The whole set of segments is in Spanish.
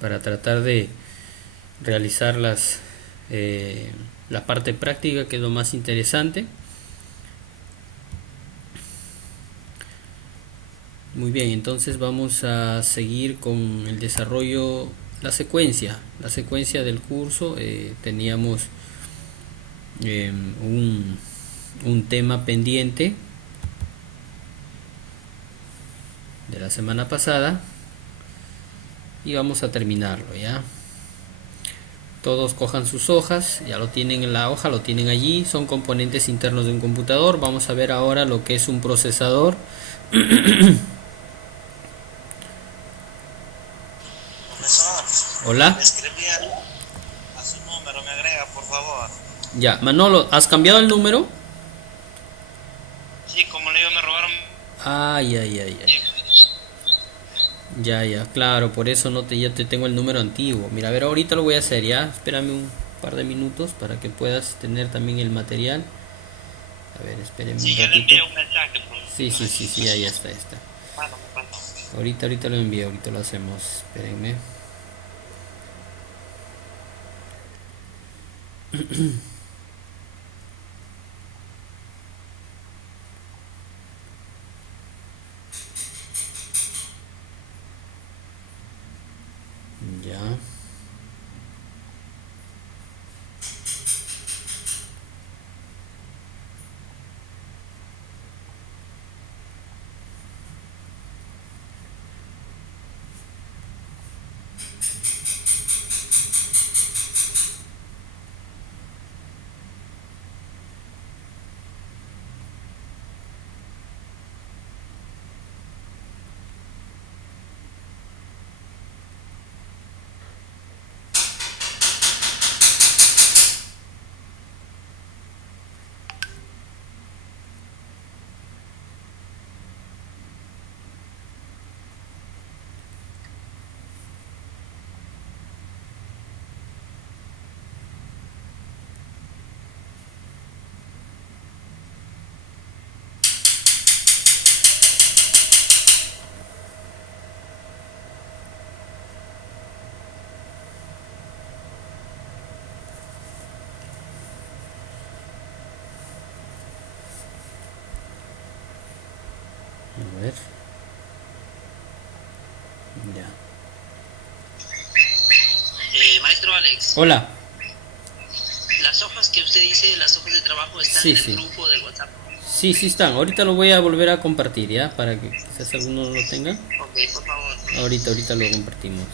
para tratar de realizar la parte práctica, que es lo más interesante. Muy bien, entonces vamos a seguir con el desarrollo, la secuencia del curso. Teníamos eh, un, un tema pendiente de la semana pasada y vamos a terminarlo ya. Todos cojan sus hojas, ya lo tienen en la hoja, lo tienen allí, son componentes internos de un computador. Vamos a ver ahora lo que es un procesador. Profesor, Hola, le escribí a su número, me agrega, por favor. ya, Manolo, ¿has cambiado el número? Sí, como le digo, me robaron. Ay, ay, ay, ay. Ya, ya, claro, por eso ya te tengo el número antiguo. Mira, a ver, ahorita lo voy a hacer ya. Espérame un par de minutos para que puedas tener también el material. A ver, espérame un Sí, ya le ratito. envié un mensaje, Sí, sí, profesor. sí, sí, ya está, ya está. Bueno, me pasó. Ahorita lo envío, ahorita lo hacemos. Espérenme. Ya. A ver. Ya. Maestro Alex, Hola. las hojas que usted dice, las hojas de trabajo, están Sí, en el sí. grupo del WhatsApp. Sí, sí están. Ahorita lo voy a volver a compartir, ¿ya? Para que quizás alguno no lo tenga. Ok, por favor. Ahorita lo compartimos.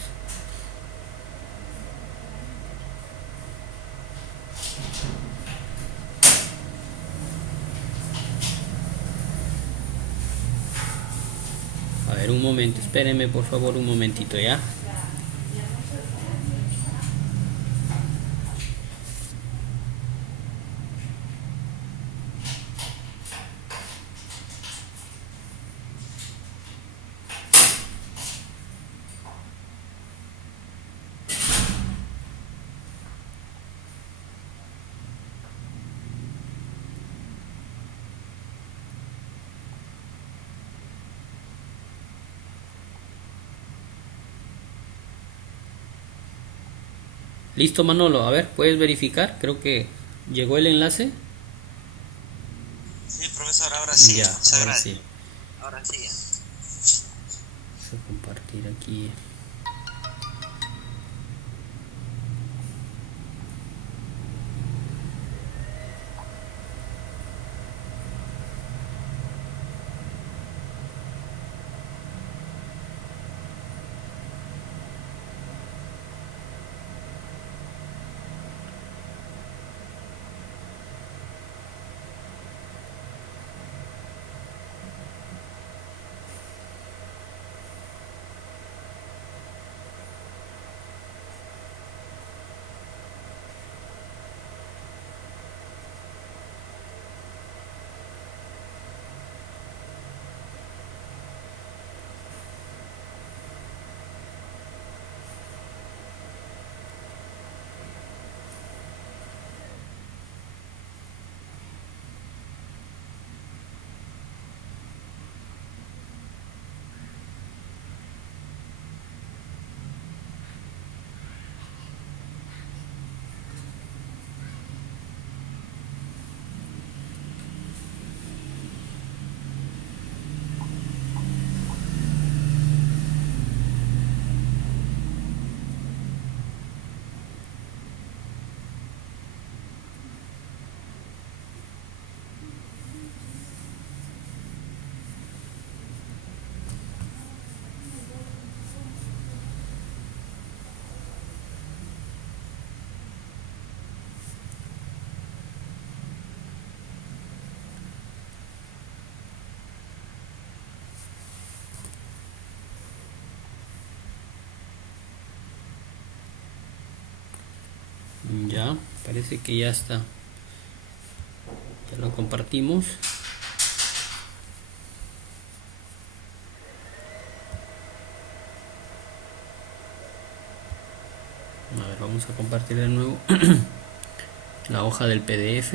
A ver, un momento. Espérenme, por favor, un momentito, ¿ya? Listo, Manolo. A ver, ¿puedes verificar? Creo que llegó el enlace. Sí, profesor, ahora sí. Ya, Muchas ahora gracias. sí. Ahora sí. Vamos a compartir aquí. Ya, parece que ya está. Ya lo compartimos. A ver, vamos a compartir de nuevo la hoja del PDF.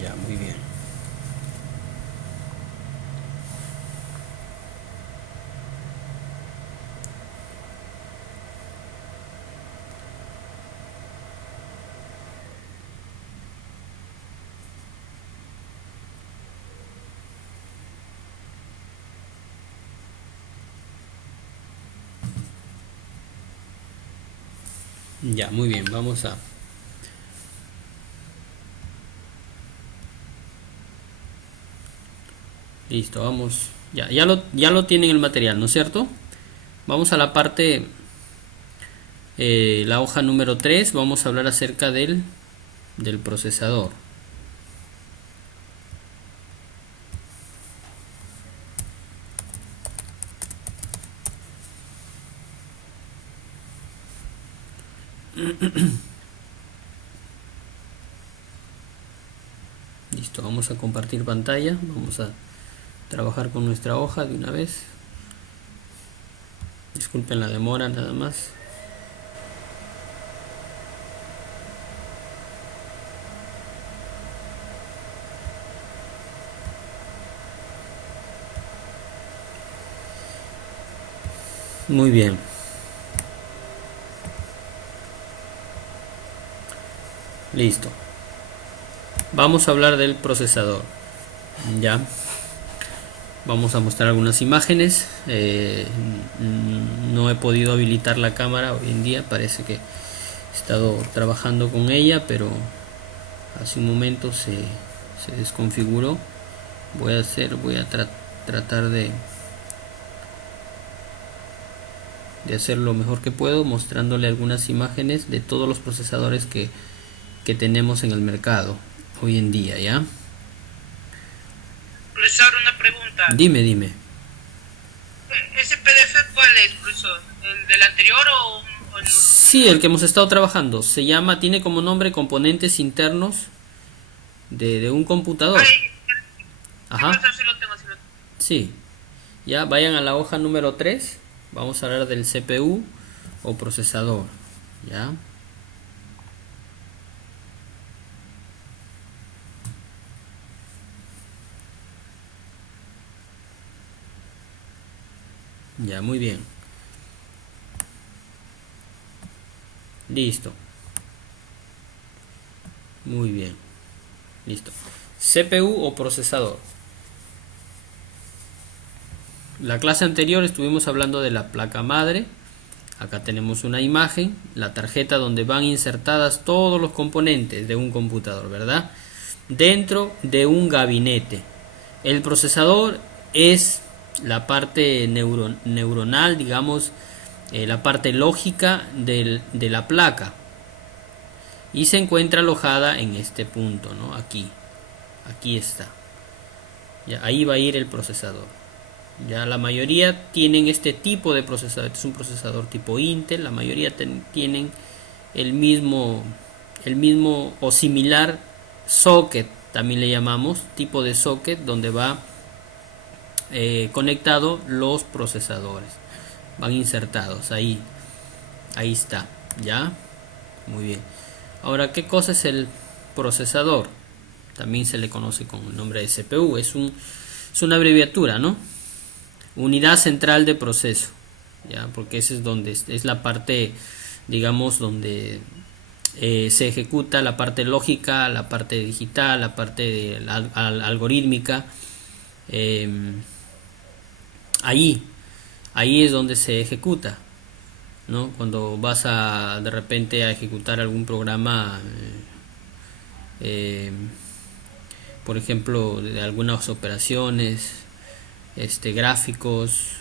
Ya, muy bien. Ya, muy bien. Vamos a... Listo, vamos. Ya lo tienen el material, ¿no es cierto? Vamos a la parte, la hoja número 3. Vamos a hablar acerca del procesador. Listo, vamos a compartir pantalla. Vamos a trabajar con nuestra hoja de una vez. Disculpen la demora nada más. Muy bien. Listo. Vamos a hablar del procesador. Ya. Vamos a mostrar algunas imágenes. No he podido habilitar la cámara hoy en día. Parece que he estado trabajando con ella, pero hace un momento se desconfiguró. Voy a tratar de hacer lo mejor que puedo, mostrándole algunas imágenes de todos los procesadores que tenemos en el mercado hoy en día, ¿ya? Profesor, una pregunta. Dime. ¿Ese PDF cuál es, profesor? ¿El del anterior o el...? Sí, el que hemos estado trabajando. Tiene como nombre componentes internos de un computador. Ay, Ajá. sí lo tengo. Sí. Ya, vayan a la hoja número 3. Vamos a hablar del CPU o procesador. Ya. Ya, muy bien. Listo. Muy bien. Listo. CPU o procesador. La clase anterior estuvimos hablando de la placa madre. Acá tenemos una imagen, la tarjeta donde van insertadas todos los componentes de un computador, ¿verdad? Dentro de un gabinete. El procesador es la parte neuronal, digamos, la parte lógica de la placa. Y se encuentra alojada en este punto, ¿no? Aquí está. Ya, ahí va a ir el procesador. Ya la mayoría tienen este tipo de procesador. Este es un procesador tipo Intel. La mayoría tienen el mismo o similar socket, también le llamamos, tipo de socket donde va conectado los procesadores. Van insertados ahí. Ahí está. Ya. Muy bien. Ahora, ¿qué cosa es el procesador? También se le conoce con el nombre de CPU. Es una abreviatura, ¿no? Unidad central de proceso, ya, porque ese es donde es la parte, digamos, donde se ejecuta la parte lógica, la parte digital, la parte algorítmica. Ahí es donde se ejecuta, ¿no? Cuando vas de repente a ejecutar algún programa, por ejemplo, de algunas operaciones, gráficos,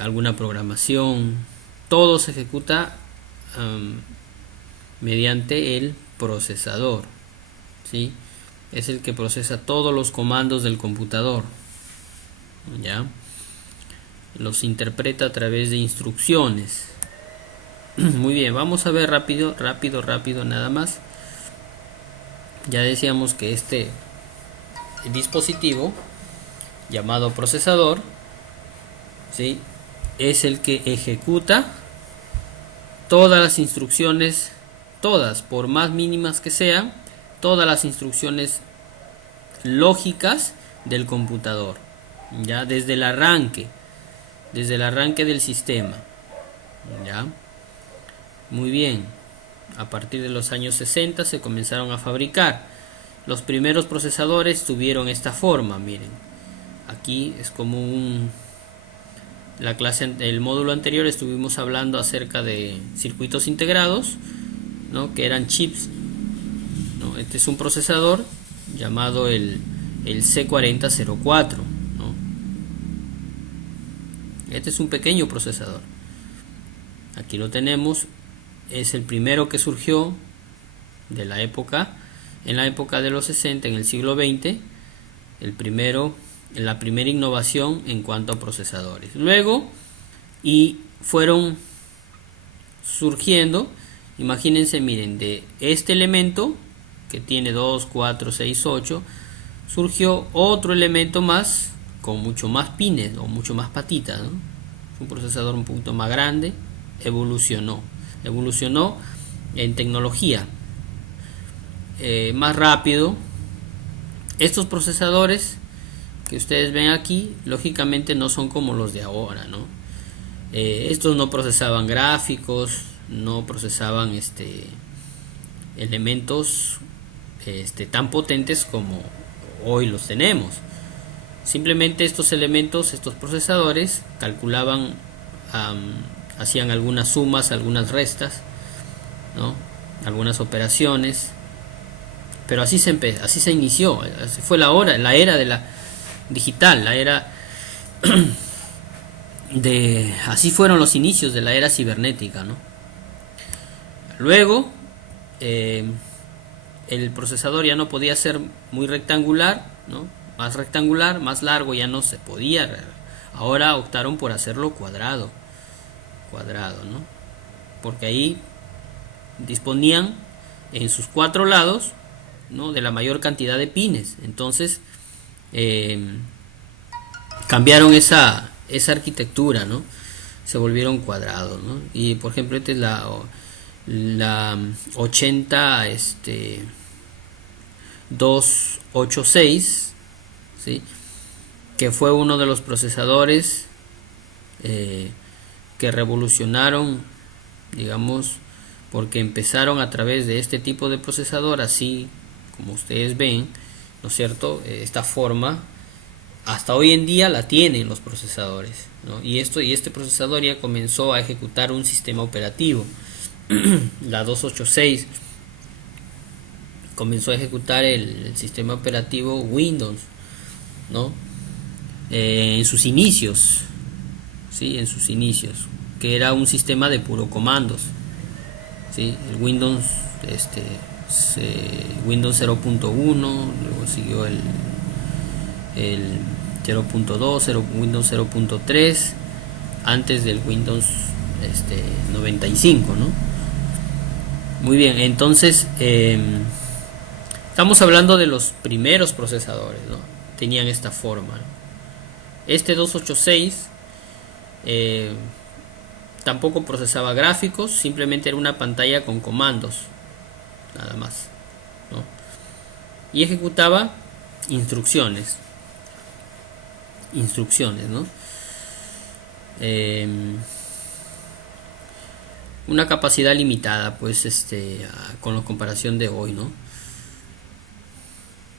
alguna programación. Todo se ejecuta mediante el procesador, ¿sí? Es el que procesa todos los comandos del computador, ¿ya? Los interpreta a través de instrucciones. Muy bien, vamos a ver rápido nada más. Ya decíamos que este dispositivo llamado procesador, ¿sí?, es el que ejecuta todas las instrucciones, todas, por más mínimas que sean, todas las instrucciones lógicas del computador, ya desde el arranque del sistema, ya. Muy bien, a partir de los años 60 se comenzaron a fabricar. Los primeros procesadores tuvieron esta forma, miren. Aquí es como el módulo anterior estuvimos hablando acerca de circuitos integrados, ¿no?, que eran chips, ¿no? Este es un procesador llamado el C4004, ¿no? Este es un pequeño procesador. Aquí lo tenemos. Es el primero que surgió de la época, en la época de los 60, en el siglo XX, la primera innovación en cuanto a procesadores. Luego, y fueron surgiendo, imagínense, miren, de este elemento que tiene 2, 4, 6, 8, surgió otro elemento más con mucho más pines o mucho más patitas, ¿no? Un procesador un poquito más grande, evolucionó en tecnología, más rápido. Estos procesadores que ustedes ven aquí, lógicamente no son como los de ahora, ¿no? Estos no procesaban gráficos, no procesaban elementos tan potentes como hoy los tenemos. Simplemente estos elementos, estos procesadores, calculaban, hacían algunas sumas, algunas restas, ¿no?, algunas operaciones, pero así se inició. Así fue la era de la digital, la era así fueron los inicios de la era cibernética, ¿no? Luego el procesador ya no podía ser muy rectangular, ¿no? Más rectangular, más largo ya no se podía. Ahora optaron por hacerlo cuadrado, ¿no? Porque ahí disponían en sus 4 lados, ¿no?, de la mayor cantidad de pines. Entonces cambiaron esa arquitectura, ¿no? Se volvieron cuadrados, ¿no? Y por ejemplo, esta es la 286, ¿sí?, que fue uno de los procesadores que revolucionaron, digamos, porque empezaron a través de este tipo de procesador, así como ustedes ven, ¿no es cierto? Esta forma hasta hoy en día la tienen los procesadores, ¿no? Y este procesador ya comenzó a ejecutar un sistema operativo. La 286 comenzó a ejecutar el sistema operativo Windows, ¿no? En sus inicios, ¿sí? En sus inicios, que era un sistema de puro comandos, ¿sí? El Windows, Windows 0.1, luego siguió el 0.2, Windows 0.3, antes del Windows 95, ¿no? Muy bien, entonces estamos hablando de los primeros procesadores, ¿no? Tenían esta forma, ¿no? Este 286 tampoco procesaba gráficos, simplemente era una pantalla con comandos, nada más, ¿no? Y ejecutaba instrucciones, ¿no? Una capacidad limitada, pues, con la comparación de hoy, ¿no?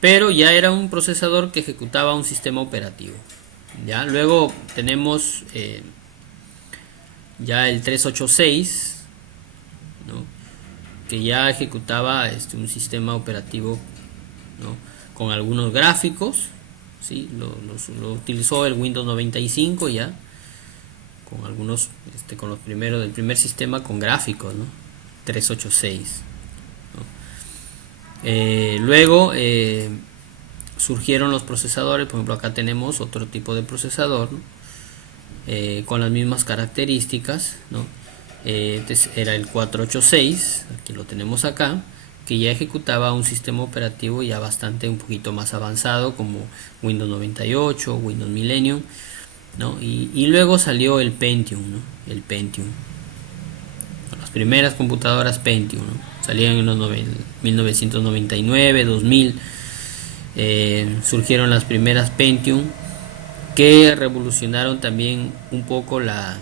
Pero ya era un procesador que ejecutaba un sistema operativo. Ya luego tenemos ya el 386, ¿no?, que ya ejecutaba un sistema operativo, ¿no?, con algunos gráficos, ¿sí? Lo utilizó el Windows 95 ya, con algunos, con los primeros, del primer sistema con gráficos, ¿no? 386, ¿no? Luego surgieron los procesadores, por ejemplo acá tenemos otro tipo de procesador, ¿no? Con las mismas características, ¿no? Era el 486, aquí lo tenemos acá, que ya ejecutaba un sistema operativo ya bastante un poquito más avanzado como Windows 98, Windows Millennium, ¿no? Y luego salió el Pentium, ¿no? El Pentium, las primeras computadoras Pentium, ¿no? Salían en los 1999, 2000, surgieron las primeras Pentium que revolucionaron también un poco la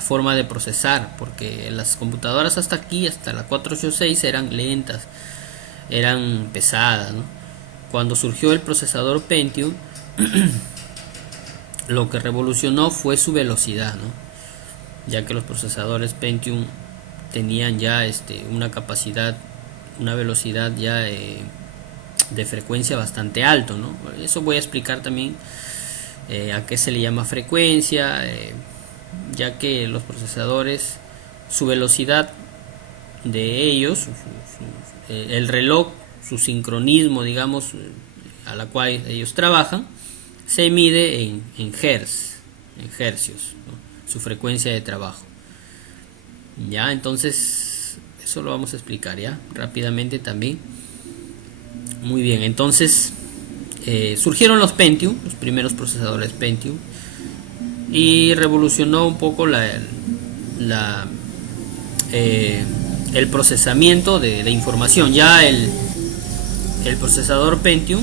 forma de procesar, porque las computadoras hasta aquí, hasta la 486, eran lentas, eran pesadas, ¿no? Cuando surgió el procesador Pentium, lo que revolucionó fue su velocidad, ¿no? Ya que los procesadores Pentium tenían ya una capacidad, una velocidad ya de frecuencia bastante alto, ¿no? Eso voy a explicar también a qué se le llama frecuencia, ya que los procesadores, su velocidad de ellos, el reloj, su sincronismo, digamos, a la cual ellos trabajan, se mide en hertz, en hercios, ¿no? Su frecuencia de trabajo. Ya, entonces eso lo vamos a explicar ya rápidamente también. Muy bien, entonces surgieron los Pentium, los primeros procesadores Pentium, y revolucionó un poco el procesamiento de información. Ya el procesador Pentium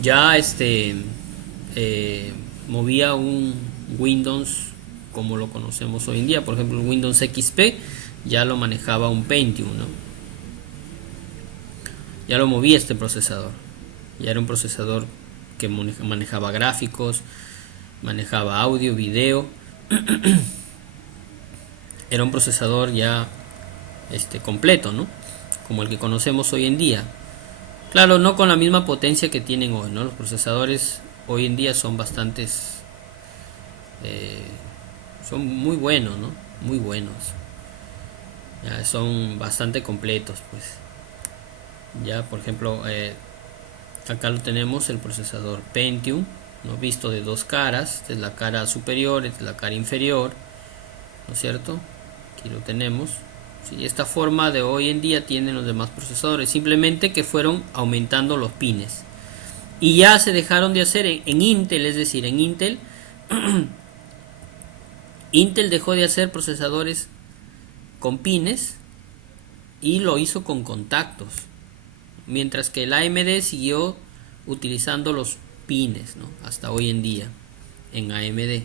ya movía un Windows como lo conocemos hoy en día. Por ejemplo, el Windows XP ya lo manejaba un Pentium, ¿no? Ya lo movía este procesador. Ya era un procesador que manejaba gráficos, manejaba audio, video. Era un procesador ya completo, ¿no? Como el que conocemos hoy en día. Claro, no con la misma potencia que tienen hoy, ¿no? Los procesadores hoy en día son bastantes, son muy buenos, ¿no? Muy buenos. Ya son bastante completos, pues. Ya, por ejemplo, acá lo tenemos, el procesador Pentium, ¿no? Visto de dos caras. Esta es la cara superior, esta es la cara inferior, ¿no es cierto? Aquí lo tenemos. Sí, esta forma de hoy en día tienen los demás procesadores, simplemente que fueron aumentando los pines y ya se dejaron de hacer en Intel, es decir, en Intel Intel dejó de hacer procesadores con pines y lo hizo con contactos, mientras que el AMD siguió utilizando los pines, ¿no? Hasta hoy en día en AMD.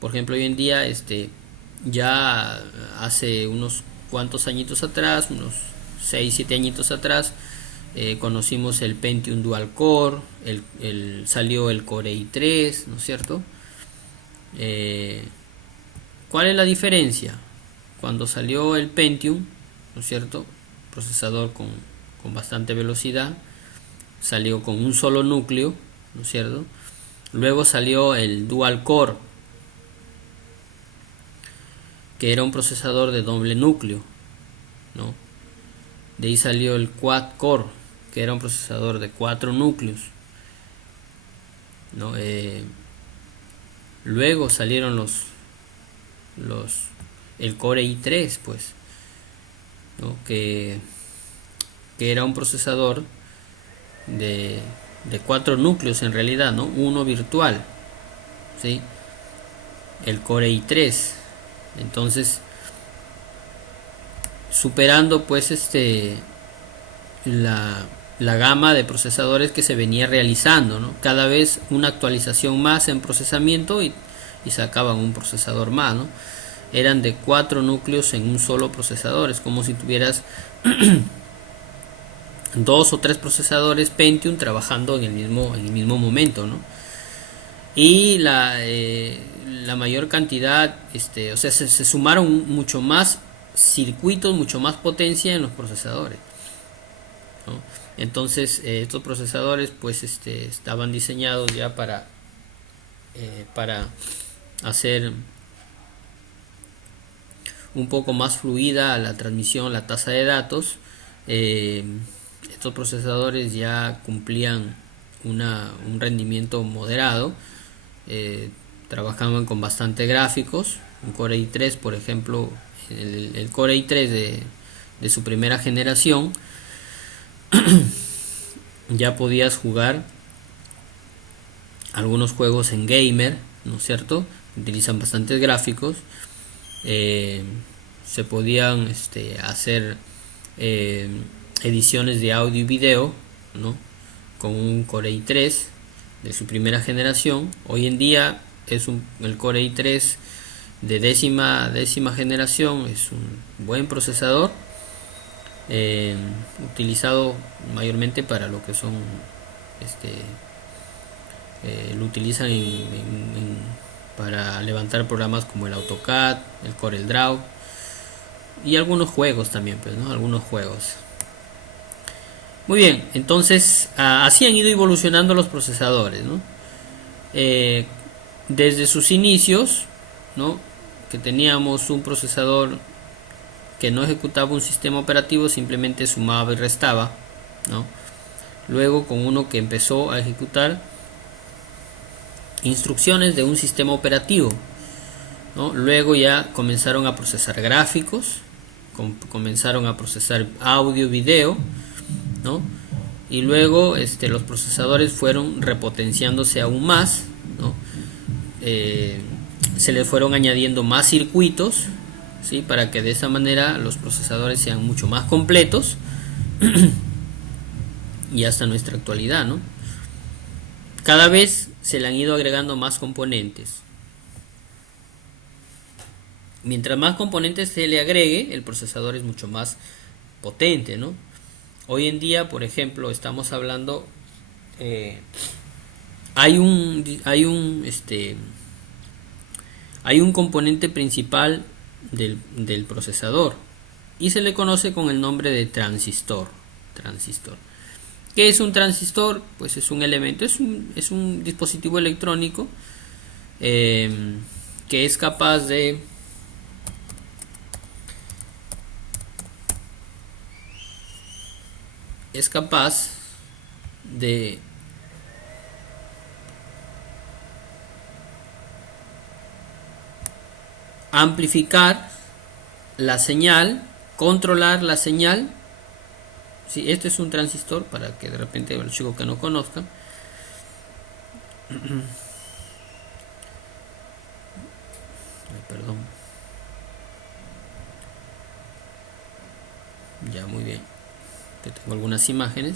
Por ejemplo, hoy en día ya hace unos cuantos añitos atrás, unos 6-7 añitos atrás, conocimos el Pentium Dual Core, salió el Core i3, ¿no es cierto? ¿Cuál es la diferencia? Cuando salió el Pentium, ¿no es cierto? Procesador con bastante velocidad, salió con un solo núcleo, ¿no es cierto? Luego salió el Dual Core, que era un procesador de doble núcleo, ¿no? De ahí salió el Quad Core, que era un procesador de 4 núcleos, ¿no? Luego salieron el Core i3, pues, ¿no? que era un procesador de 4 núcleos en realidad, ¿no? Uno virtual, ¿sí? El Core i3. Entonces, superando pues la gama de procesadores que se venía realizando, ¿no? Cada vez una actualización más en procesamiento y sacaban un procesador más, ¿no? Eran de 4 núcleos en un solo procesador. Es como si tuvieras 2 o 3 procesadores Pentium trabajando en el mismo momento, ¿no? Y la mayor cantidad, o sea, se sumaron mucho más circuitos, mucho más potencia en los procesadores, ¿no? Entonces estos procesadores pues estaban diseñados ya para hacer un poco más fluida la transmisión, la tasa de datos. Estos procesadores ya cumplían un rendimiento moderado, trabajaban con bastante gráficos. Un Core i3, por ejemplo, el Core i3 de su primera generación, ya podías jugar algunos juegos en gamer, ¿no es cierto? Utilizan bastantes gráficos. Se podían hacer ediciones de audio y video, ¿no? Con un Core i3 de su primera generación. Hoy en día el Core i3 de décima generación, es un buen procesador, utilizado mayormente para lo que son lo utilizan para levantar programas como el AutoCAD, el CorelDRAW y algunos juegos también, pues, ¿no? Algunos juegos. Muy bien, entonces así han ido evolucionando los procesadores, ¿no? Desde sus inicios, ¿no? Que teníamos un procesador que no ejecutaba un sistema operativo, simplemente sumaba y restaba, ¿no? Luego con uno que empezó a ejecutar instrucciones de un sistema operativo, ¿no? Luego ya comenzaron a procesar gráficos, comenzaron a procesar audio, video, ¿no? Y luego los procesadores fueron repotenciándose aún más, ¿no? Se les fueron añadiendo más circuitos, ¿sí? Para que de esa manera los procesadores sean mucho más completos y hasta nuestra actualidad, ¿no? Cada vez se le han ido agregando más componentes. Mientras más componentes se le agregue, el procesador es mucho más potente, ¿no? Hoy en día, por ejemplo, estamos hablando, hay un componente principal del procesador y se le conoce con el nombre de transistor. ¿Qué es un transistor? Pues es un elemento, es un dispositivo electrónico que es capaz de amplificar la señal, controlar la señal. Sí, este es un transistor, para que de repente los chicos que no conozcan. Perdón. Ya, muy bien. Te tengo algunas imágenes.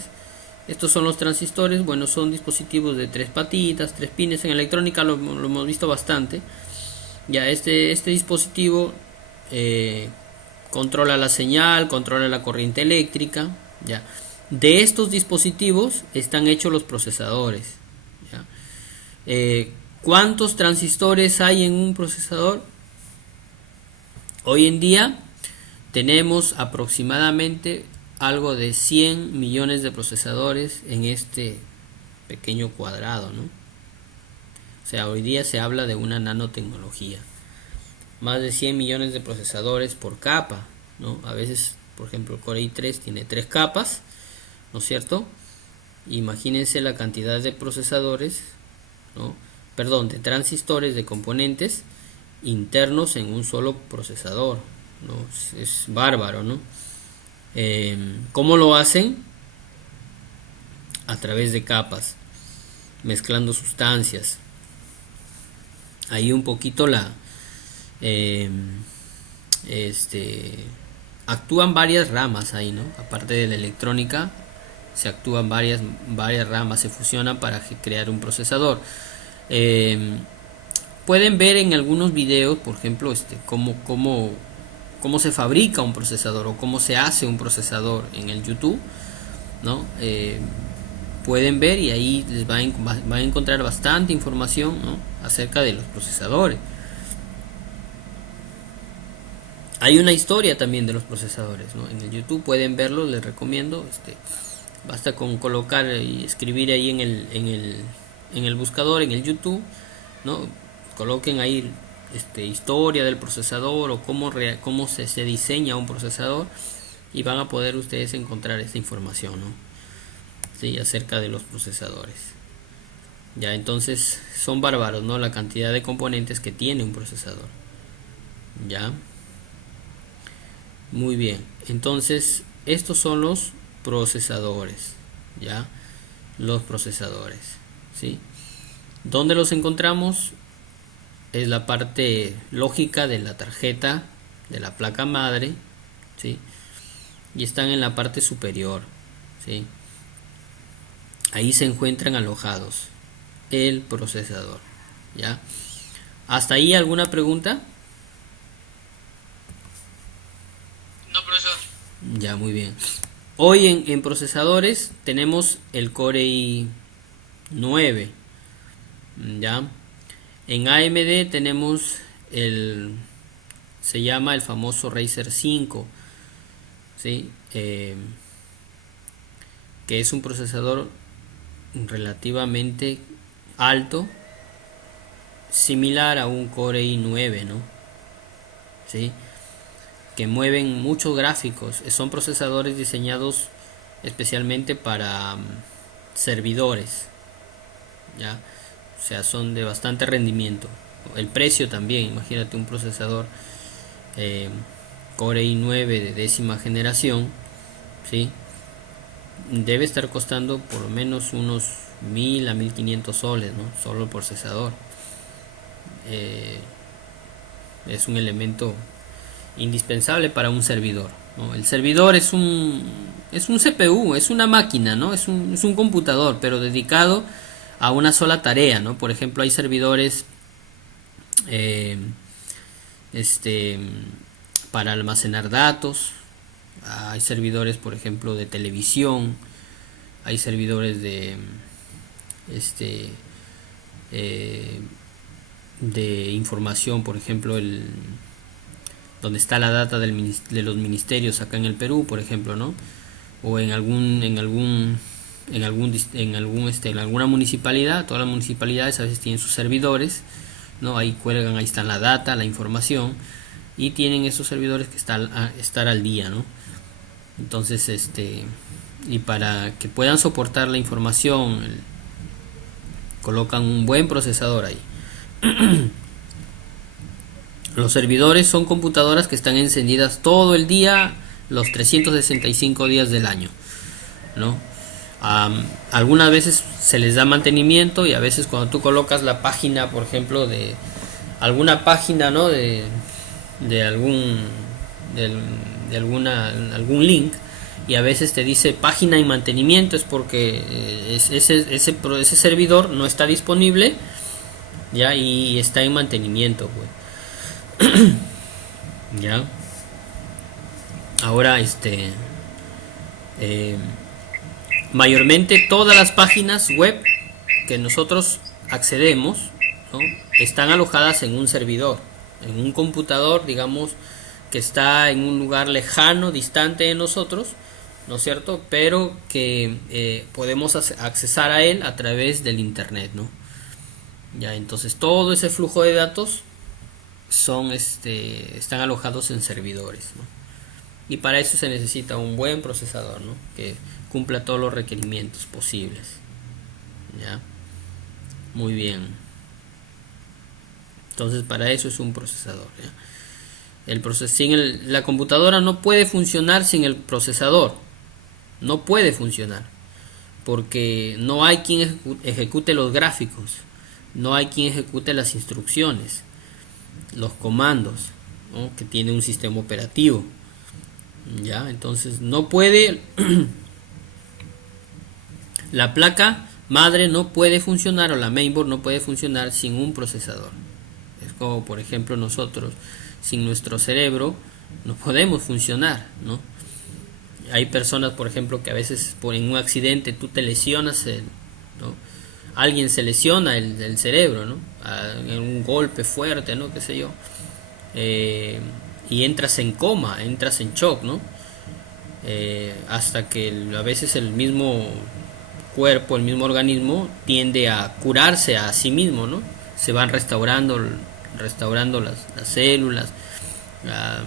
Estos son los transistores. Bueno, son dispositivos de 3 patitas, 3 pines. En electrónica lo hemos visto bastante. Ya, este dispositivo controla la señal, controla la corriente eléctrica. Ya. De estos dispositivos están hechos los procesadores. ¿Ya? ¿Cuántos transistores hay en un procesador? Hoy en día tenemos aproximadamente algo de 100 millones de procesadores en este pequeño cuadrado, ¿no? O sea, hoy día se habla de una nanotecnología. Más de 100 millones de procesadores por capa, ¿no? A veces, por ejemplo, el Core i3 tiene 3 capas, ¿no es cierto? Imagínense la cantidad de procesadores, ¿no? Perdón, de transistores, de componentes internos en un solo procesador, ¿no? Es bárbaro, ¿no? ¿Cómo lo hacen? A través de capas, mezclando sustancias. Ahí un poquito actúan varias ramas ahí, ¿no? Aparte de la electrónica, se actúan varias ramas, se fusionan para crear un procesador. Pueden ver en algunos videos, por ejemplo, cómo se fabrica un procesador o cómo se hace un procesador en el YouTube, ¿no? Pueden ver y ahí les van a encontrar bastante información, ¿no? Acerca de los procesadores. Hay una historia también de los procesadores, ¿no? En el YouTube pueden verlo, les recomiendo. Basta con colocar y escribir ahí en el buscador, en el YouTube, ¿no? Coloquen ahí historia del procesador o cómo se diseña un procesador y van a poder ustedes encontrar esta información, ¿no? Sí, acerca de los procesadores. Ya, entonces son bárbaros, ¿no? La cantidad de componentes que tiene un procesador. Ya. Muy bien. Entonces, estos son los procesadores, ¿ya? Los procesadores, ¿sí? ¿Dónde los encontramos? Es la parte lógica de la tarjeta, de la placa madre, ¿sí? Y están en la parte superior, ¿sí? Ahí se encuentran alojados el procesador, ¿ya? ¿Hasta ahí alguna pregunta? No, profesor. Ya, muy bien. Hoy en procesadores tenemos el Core i9, ¿ya? En AMD tenemos se llama el famoso Ryzen 5, ¿sí? Que es un procesador relativamente alto, similar a un Core i9, ¿no? ¿Sí? Que mueven muchos gráficos. Son procesadores diseñados especialmente para servidores, ¿ya? O sea, son de bastante rendimiento. El precio también, imagínate un procesador Core i9 de 10ª generación, ¿sí? Debe estar costando por lo menos unos 1000 a 1500 soles, ¿no? Solo el procesador. Es un elemento indispensable para un servidor, ¿no? El servidor es un CPU, es una máquina, ¿no? Es un computador, pero dedicado a una sola tarea, ¿no? Por ejemplo, hay servidores para almacenar datos, hay servidores, por ejemplo, de televisión, hay servidores de información, por ejemplo, donde está la data de los ministerios acá en el Perú, por ejemplo, ¿no? O en alguna municipalidad. Todas las municipalidades a veces tienen sus servidores, ¿no? Ahí cuelgan, ahí está la data, la información, y tienen esos servidores que estar al día, ¿no? Entonces, y para que puedan soportar la información, colocan un buen procesador ahí. Los servidores son computadoras que están encendidas todo el día, los 365 días del año, ¿no? Algunas veces se les da mantenimiento, y a veces cuando tú colocas la página, por ejemplo, de alguna página, ¿no? de algún link, y a veces te dice página en mantenimiento, es porque ese servidor no está disponible, ya, y está en mantenimiento, pues. Ya. Ahora, mayormente todas las páginas web que nosotros accedemos, ¿no? Están alojadas en un servidor, en un computador, digamos, que está en un lugar lejano, distante de nosotros, ¿no es cierto? Pero que podemos accesar a él a través del internet, ¿no? Ya, entonces todo ese flujo de datos están alojados en servidores, ¿no? Y para eso se necesita un buen procesador, ¿no? Que cumpla todos los requerimientos posibles. ¿Ya? Muy bien. Entonces para eso es un procesador, ¿ya? La computadora no puede funcionar sin el procesador. No puede funcionar, porque no hay quien ejecute los gráficos, no hay quien ejecute las instrucciones, los comandos, ¿no? Que tiene un sistema operativo. Ya, entonces no puede la placa madre no puede funcionar, o la mainboard no puede funcionar sin un procesador. Es como, por ejemplo, nosotros sin nuestro cerebro no podemos funcionar, ¿no? Hay personas, por ejemplo, que a veces por un accidente tú te lesionas, ¿no? Alguien se lesiona el cerebro, ¿no? En un golpe fuerte, ¿no? Qué sé yo. Y entras en coma, entras en shock, ¿no? hasta que a veces el mismo cuerpo, el mismo organismo tiende a curarse a sí mismo, ¿no? Se van restaurando las células, ah,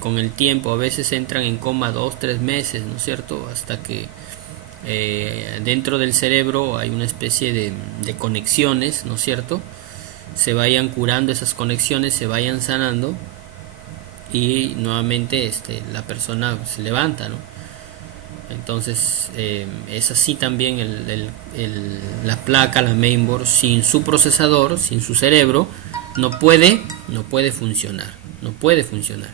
con el tiempo. A veces entran en coma 2, 3 meses, ¿no es cierto? Hasta que dentro del cerebro hay una especie de conexiones, ¿no es cierto? Se vayan curando esas conexiones, se vayan sanando y nuevamente la persona se levanta, ¿no? Entonces es así también la placa, la mainboard, sin su procesador, sin su cerebro, no puede funcionar, no puede funcionar.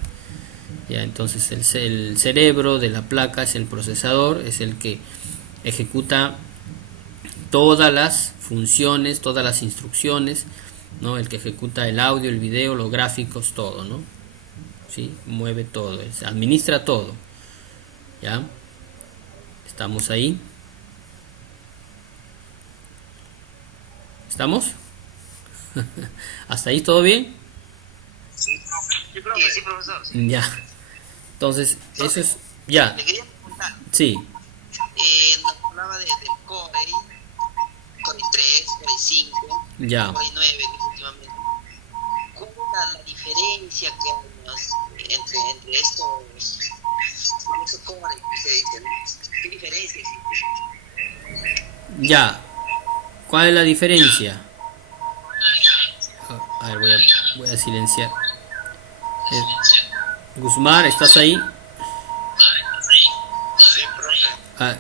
Ya, entonces el cerebro de la placa es el procesador, es el que ejecuta todas las funciones, todas las instrucciones, ¿no? El que ejecuta el audio, el video, los gráficos, todo, ¿no? ¿Sí? Mueve todo, administra todo. ¿Ya? ¿Estamos ahí? ¿Estamos? ¿Hasta ahí todo bien? Sí, profe. Sí, profesor. Ya. Entonces, Profe, eso es... Ya. le quería preguntar, Sí. nos hablaba del Corey, Corey 3, Corey 5, Ya. Corey 9 últimamente. ¿Cuál es la diferencia que hay entre estos Corey que se dicen? ¿Qué diferencia existe? Ya. ¿Cuál es la diferencia? A ver, voy a silenciar. Guzmán, ¿estás ahí? Sí, profe. Ah,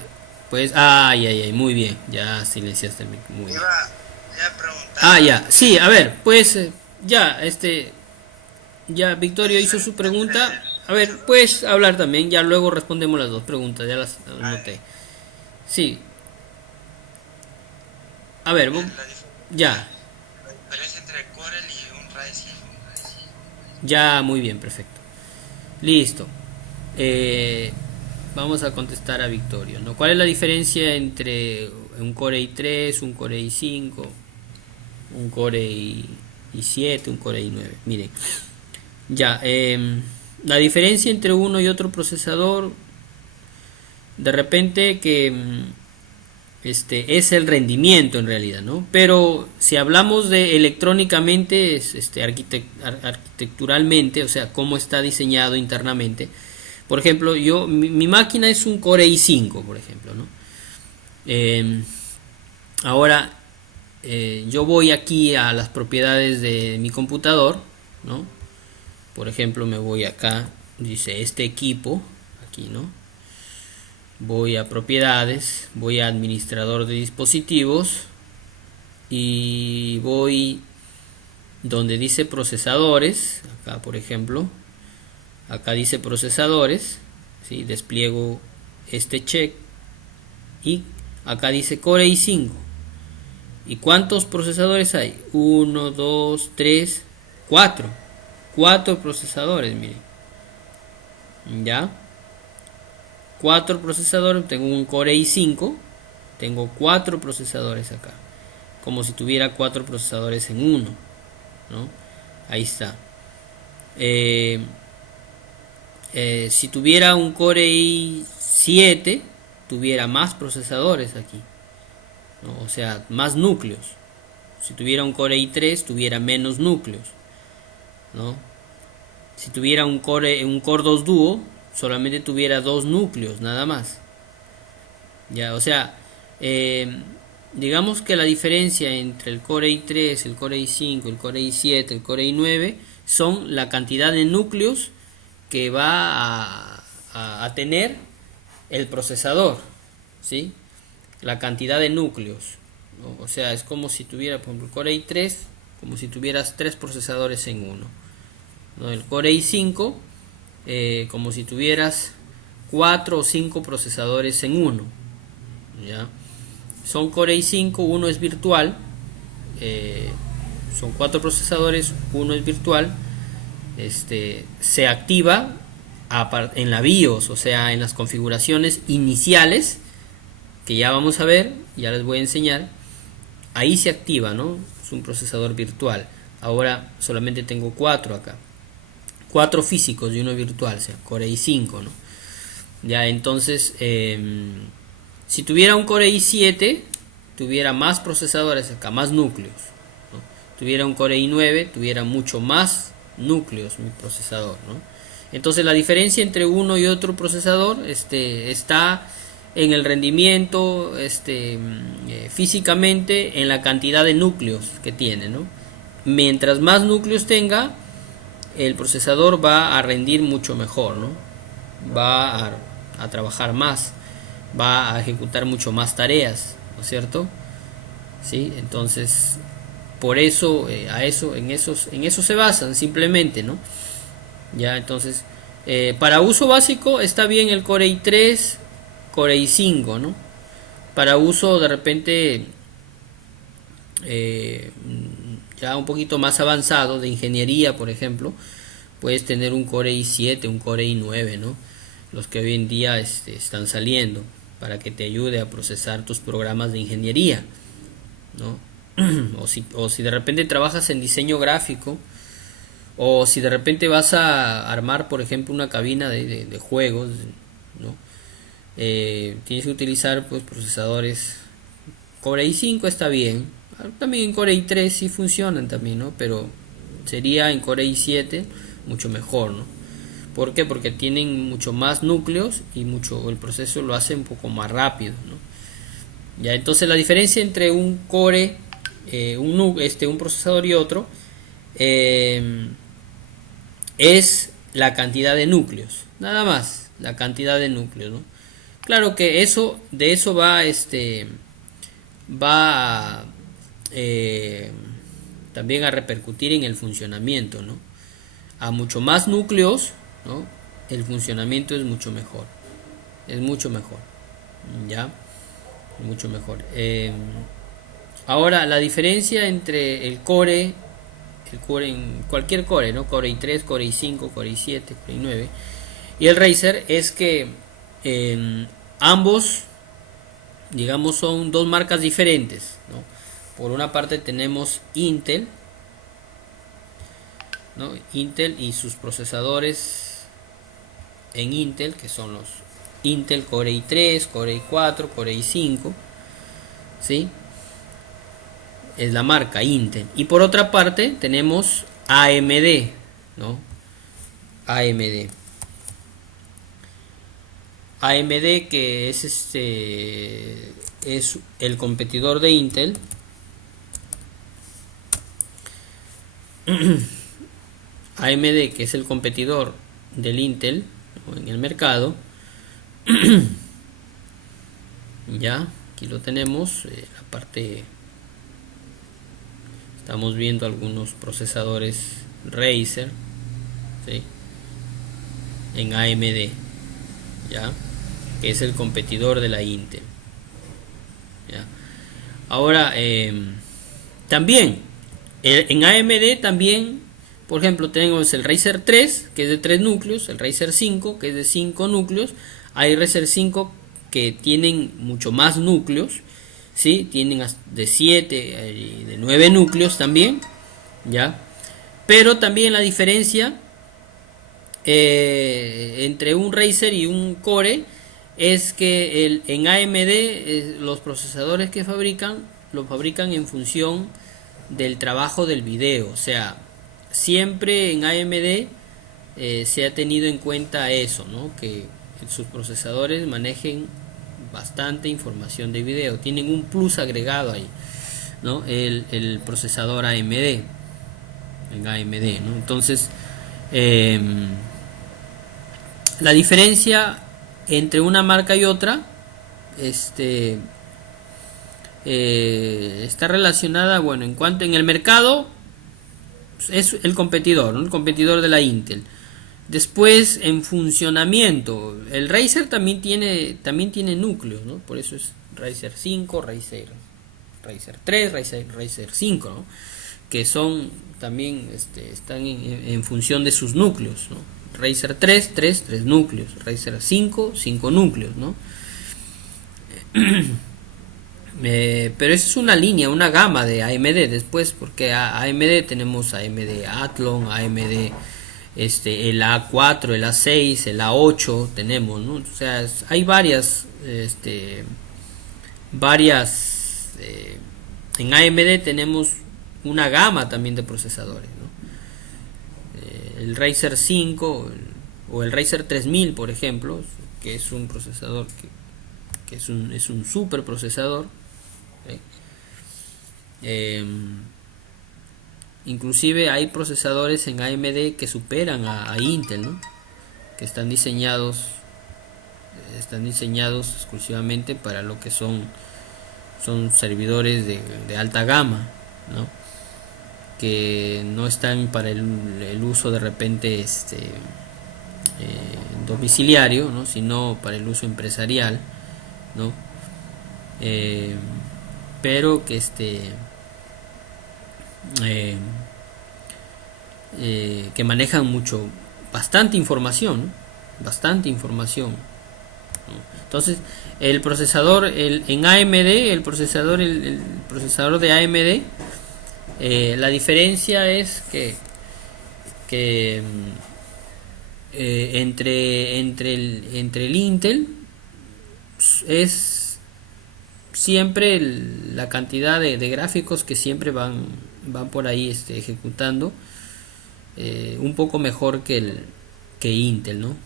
pues, ay, muy bien. Ya silenciaste el micro. Muy bien. Iba a preguntar. Ya. Sí, a ver, pues, ya, ya Victorio hizo su pregunta. A ver, puedes hablar también. Ya luego respondemos las dos preguntas. Ya las anoté. Sí. A ver, ya. La diferencia entre Corel y un RAID 5. Ya, muy bien, perfecto. Listo. Vamos a contestar a Victorio, ¿no? ¿Cuál es la diferencia entre un Core i3, un Core i5, un Core i7, un Core i9? Miren, ya, la diferencia entre uno y otro procesador, de repente que es el rendimiento en realidad, ¿no? Pero si hablamos de electrónicamente, arquitecturalmente, o sea, cómo está diseñado internamente. Por ejemplo, mi máquina es un Core i5, por ejemplo, ¿no? Ahora, yo voy aquí a las propiedades de mi computador, ¿no? Por ejemplo, me voy acá, dice este equipo, aquí, ¿no? Voy a propiedades, voy a administrador de dispositivos y voy donde dice procesadores, acá por ejemplo, acá dice procesadores, ¿sí? Despliego este check y acá dice Core i5. ¿Y cuántos procesadores hay? 1, 2, 3, 4. 4 procesadores, miren. ¿Ya? 4 procesadores, tengo un Core i5, tengo 4 procesadores acá, como si tuviera 4 procesadores en uno, ¿no? Ahí está. Si tuviera un Core i7, tuviera más procesadores aquí, ¿no? O sea, más núcleos. Si tuviera un Core i3, tuviera menos núcleos, ¿no? Si tuviera un Core 2 Duo, solamente tuviera 2 núcleos, nada más. Ya, o sea, digamos que la diferencia entre el Core i3, el Core i5, el Core i7, el Core i9 son la cantidad de núcleos que va a tener el procesador, ¿sí? La cantidad de núcleos, ¿no? O sea, es como si tuviera, por ejemplo, el Core i3, como si tuvieras 3 procesadores en uno, ¿no? El Core i5, como si tuvieras 4 o 5 procesadores en uno, ¿ya? Son Core i5, uno es virtual, son 4 procesadores, uno es virtual, se activa en la BIOS, o sea, en las configuraciones iniciales, que ya vamos a ver, ya les voy a enseñar, ahí se activa, ¿no? Es un procesador virtual. Ahora solamente tengo 4 acá, 4 físicos y uno virtual, o sea, Core i5, ¿no? Ya, entonces, si tuviera un Core i7, tuviera más procesadores acá, más núcleos, ¿no? Tuviera un Core i9, tuviera mucho más núcleos mi procesador, ¿no? Entonces la diferencia entre uno y otro procesador está en el rendimiento, físicamente, en la cantidad de núcleos que tiene, ¿no? Mientras más núcleos tenga, el procesador va a rendir mucho mejor, ¿no? Va a trabajar más, va a ejecutar mucho más tareas, ¿no es cierto? ¿Sí? Entonces, por eso, en eso se basan simplemente, ¿no? Ya, entonces, para uso básico está bien el Core i3, Core i5, ¿no? Para uso de repente ya un poquito más avanzado de ingeniería, por ejemplo, puedes tener un Core i7, un Core i9, ¿no? Los que hoy en día están saliendo para que te ayude a procesar tus programas de ingeniería, ¿no? o si de repente trabajas en diseño gráfico, o si de repente vas a armar, por ejemplo, una cabina de juegos, ¿no? Tienes que utilizar pues procesadores. Core i5 está bien, también en Core i3 sí funcionan también, ¿no? Pero sería en Core i7 mucho mejor, ¿no? ¿Por qué? Porque tienen mucho más núcleos y el proceso lo hace un poco más rápido, ¿no? Ya, entonces la diferencia entre un core, un procesador y otro, es la cantidad de núcleos, nada más, la cantidad de núcleos, ¿no? Claro que de eso va también a repercutir en el funcionamiento, ¿no? A mucho más núcleos, ¿no? El funcionamiento es mucho mejor, ya, mucho mejor. Ahora, la diferencia entre el core en cualquier core, ¿no? Core i3, Core i5, Core i7, Core i9 y el Razer es que ambos, digamos, son dos marcas diferentes, ¿no? Por una parte tenemos Intel, ¿no? Intel y sus procesadores en Intel, que son los Intel Core i3, Core i4, Core i5, ¿sí? Es la marca Intel. Y por otra parte tenemos AMD, ¿no? AMD que es es el competidor de Intel. AMD, que es el competidor del Intel, ¿no? En el mercado. Ya, aquí lo tenemos, la parte. Estamos viendo algunos procesadores Razer, ¿sí? En AMD, ya, que es el competidor de la Intel, ¿ya? Ahora, también en AMD también, por ejemplo, tenemos el Razer 3, que es de 3 núcleos, el Razer 5, que es de 5 núcleos. Hay Razer 5 que tienen mucho más núcleos, ¿sí? Tienen de 7 y de 9 núcleos también, ¿ya? Pero también la diferencia entre un Razer y un Core es que en AMD los procesadores que fabrican lo fabrican en función del trabajo del video, o sea, siempre en AMD se ha tenido en cuenta eso, ¿no? Que sus procesadores manejen bastante información de video, tienen un plus agregado ahí, ¿no? El procesador AMD en AMD, ¿no? Entonces la diferencia entre una marca y otra está relacionada, bueno, en el mercado es el competidor, ¿no? El competidor de la Intel. Después, en funcionamiento, el Razer también tiene núcleos, ¿no? Por eso es Razer 5, Razer 3, Razer 5, ¿no? Que son también están en función de sus núcleos, ¿no? Razer 3 núcleos, Razer 5 núcleos, ¿no? Pero esa es una línea, una gama de AMD después, porque AMD tenemos AMD Athlon, AMD el A4, el A6, el A8 tenemos, ¿no? O sea, hay varias en AMD tenemos una gama también de procesadores, ¿no? El Ryzen 5 o el Ryzen 3000, por ejemplo, que es un procesador que es un super procesador, ¿okay? Inclusive hay procesadores en AMD que superan a Intel, ¿no? Que están diseñados exclusivamente para lo que son servidores de alta gama, ¿no? Que no están para el uso de repente domiciliario, ¿no? Sino para el uso empresarial, ¿no? Pero que que manejan bastante información, ¿no? Bastante información, ¿no? Entonces el procesador en AMD, el procesador de AMD, la diferencia es que entre el Intel es siempre la cantidad de gráficos que siempre van por ahí ejecutando un poco mejor que Intel, ¿no?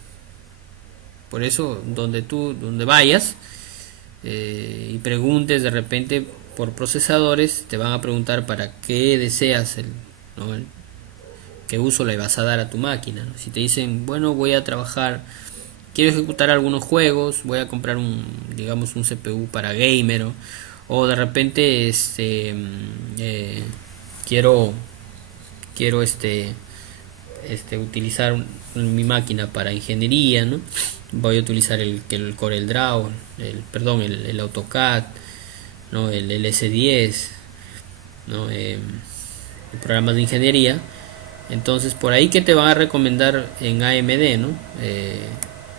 Por eso donde vayas y preguntes de repente por procesadores, te van a preguntar para qué deseas ¿no? qué uso le vas a dar a tu máquina, ¿no? Si te dicen, bueno, voy a trabajar, quiero ejecutar algunos juegos, voy a comprar digamos un CPU para gamer, o de repente quiero utilizar mi máquina para ingeniería, ¿no? Voy a utilizar el CorelDRAW, el AutoCAD, ¿no? El S10, ¿no? Programas de ingeniería. Entonces por ahí que te van a recomendar en AMD, ¿no?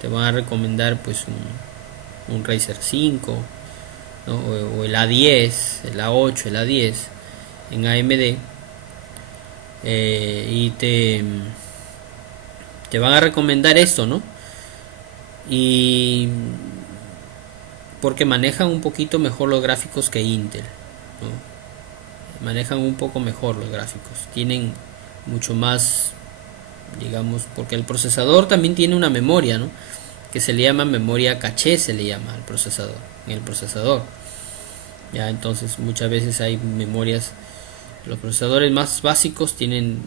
Te van a recomendar pues un Ryzen 5, ¿no? o el A10, el A8, el A10 en AMD, y te van a recomendar esto, ¿no? Y porque manejan un poquito mejor los gráficos que Intel, ¿no? Manejan un poco mejor los gráficos, tienen mucho más, digamos, porque el procesador también tiene una memoria, ¿no? Que se le llama memoria caché, se le llama al procesador, en el procesador. Ya, entonces muchas veces hay memorias, los procesadores más básicos tienen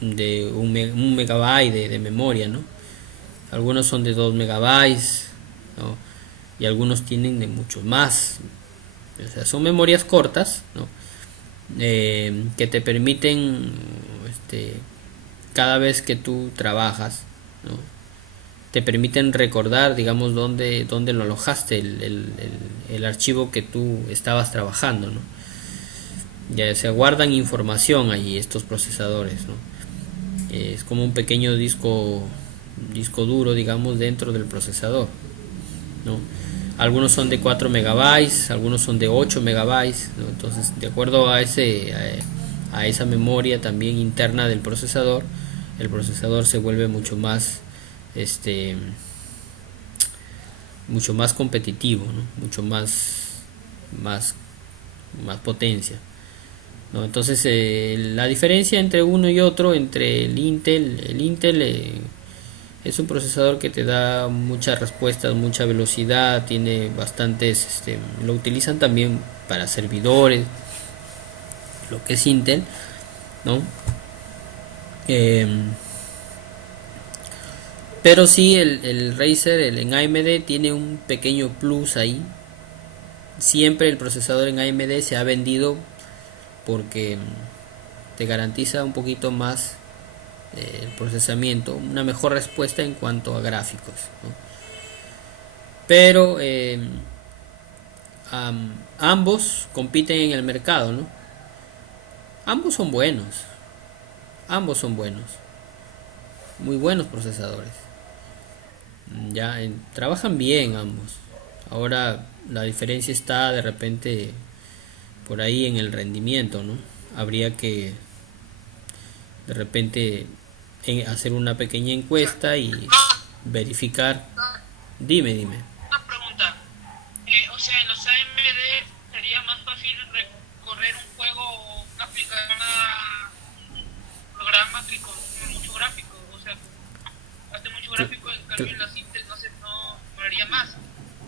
de un megabyte de memoria, ¿no? Algunos son de 2 megabytes, ¿no? Y algunos tienen de mucho más. O sea, son memorias cortas, ¿no? Que te permiten cada vez que tú trabajas, ¿no? Te permiten recordar, digamos, dónde lo alojaste el archivo que tú estabas trabajando, ¿no? Ya se guardan información ahí estos procesadores, ¿no? Es como un pequeño disco duro, digamos, dentro del procesador, ¿no? Algunos son de 4 megabytes, algunos son de 8 megabytes, ¿no? Entonces, de acuerdo a esa memoria también interna del procesador, el procesador se vuelve mucho más competitivo, ¿no? Mucho más potencia, ¿no? Entonces la diferencia entre uno y otro, entre el Intel es un procesador que te da muchas respuestas, mucha velocidad, tiene bastantes, lo utilizan también para servidores, lo que es Intel, ¿no? Pero sí, el Razer, en AMD tiene un pequeño plus ahí. Siempre el procesador en AMD se ha vendido porque te garantiza un poquito más el procesamiento, una mejor respuesta en cuanto a gráficos, ¿no? Pero ambos compiten en el mercado, ¿no? Ambos son buenos, muy buenos procesadores. Ya trabajan bien ambos. Ahora la diferencia está de repente por ahí en el rendimiento, ¿no? Habría que de repente hacer una pequeña encuesta y verificar. Dime. Una pregunta. O sea, en los AMD sería más fácil recorrer un juego o una aplicación un programa que con mucho gráfico. O sea, hace mucho gráfico, en cambio en las Intel no sé, no haría más.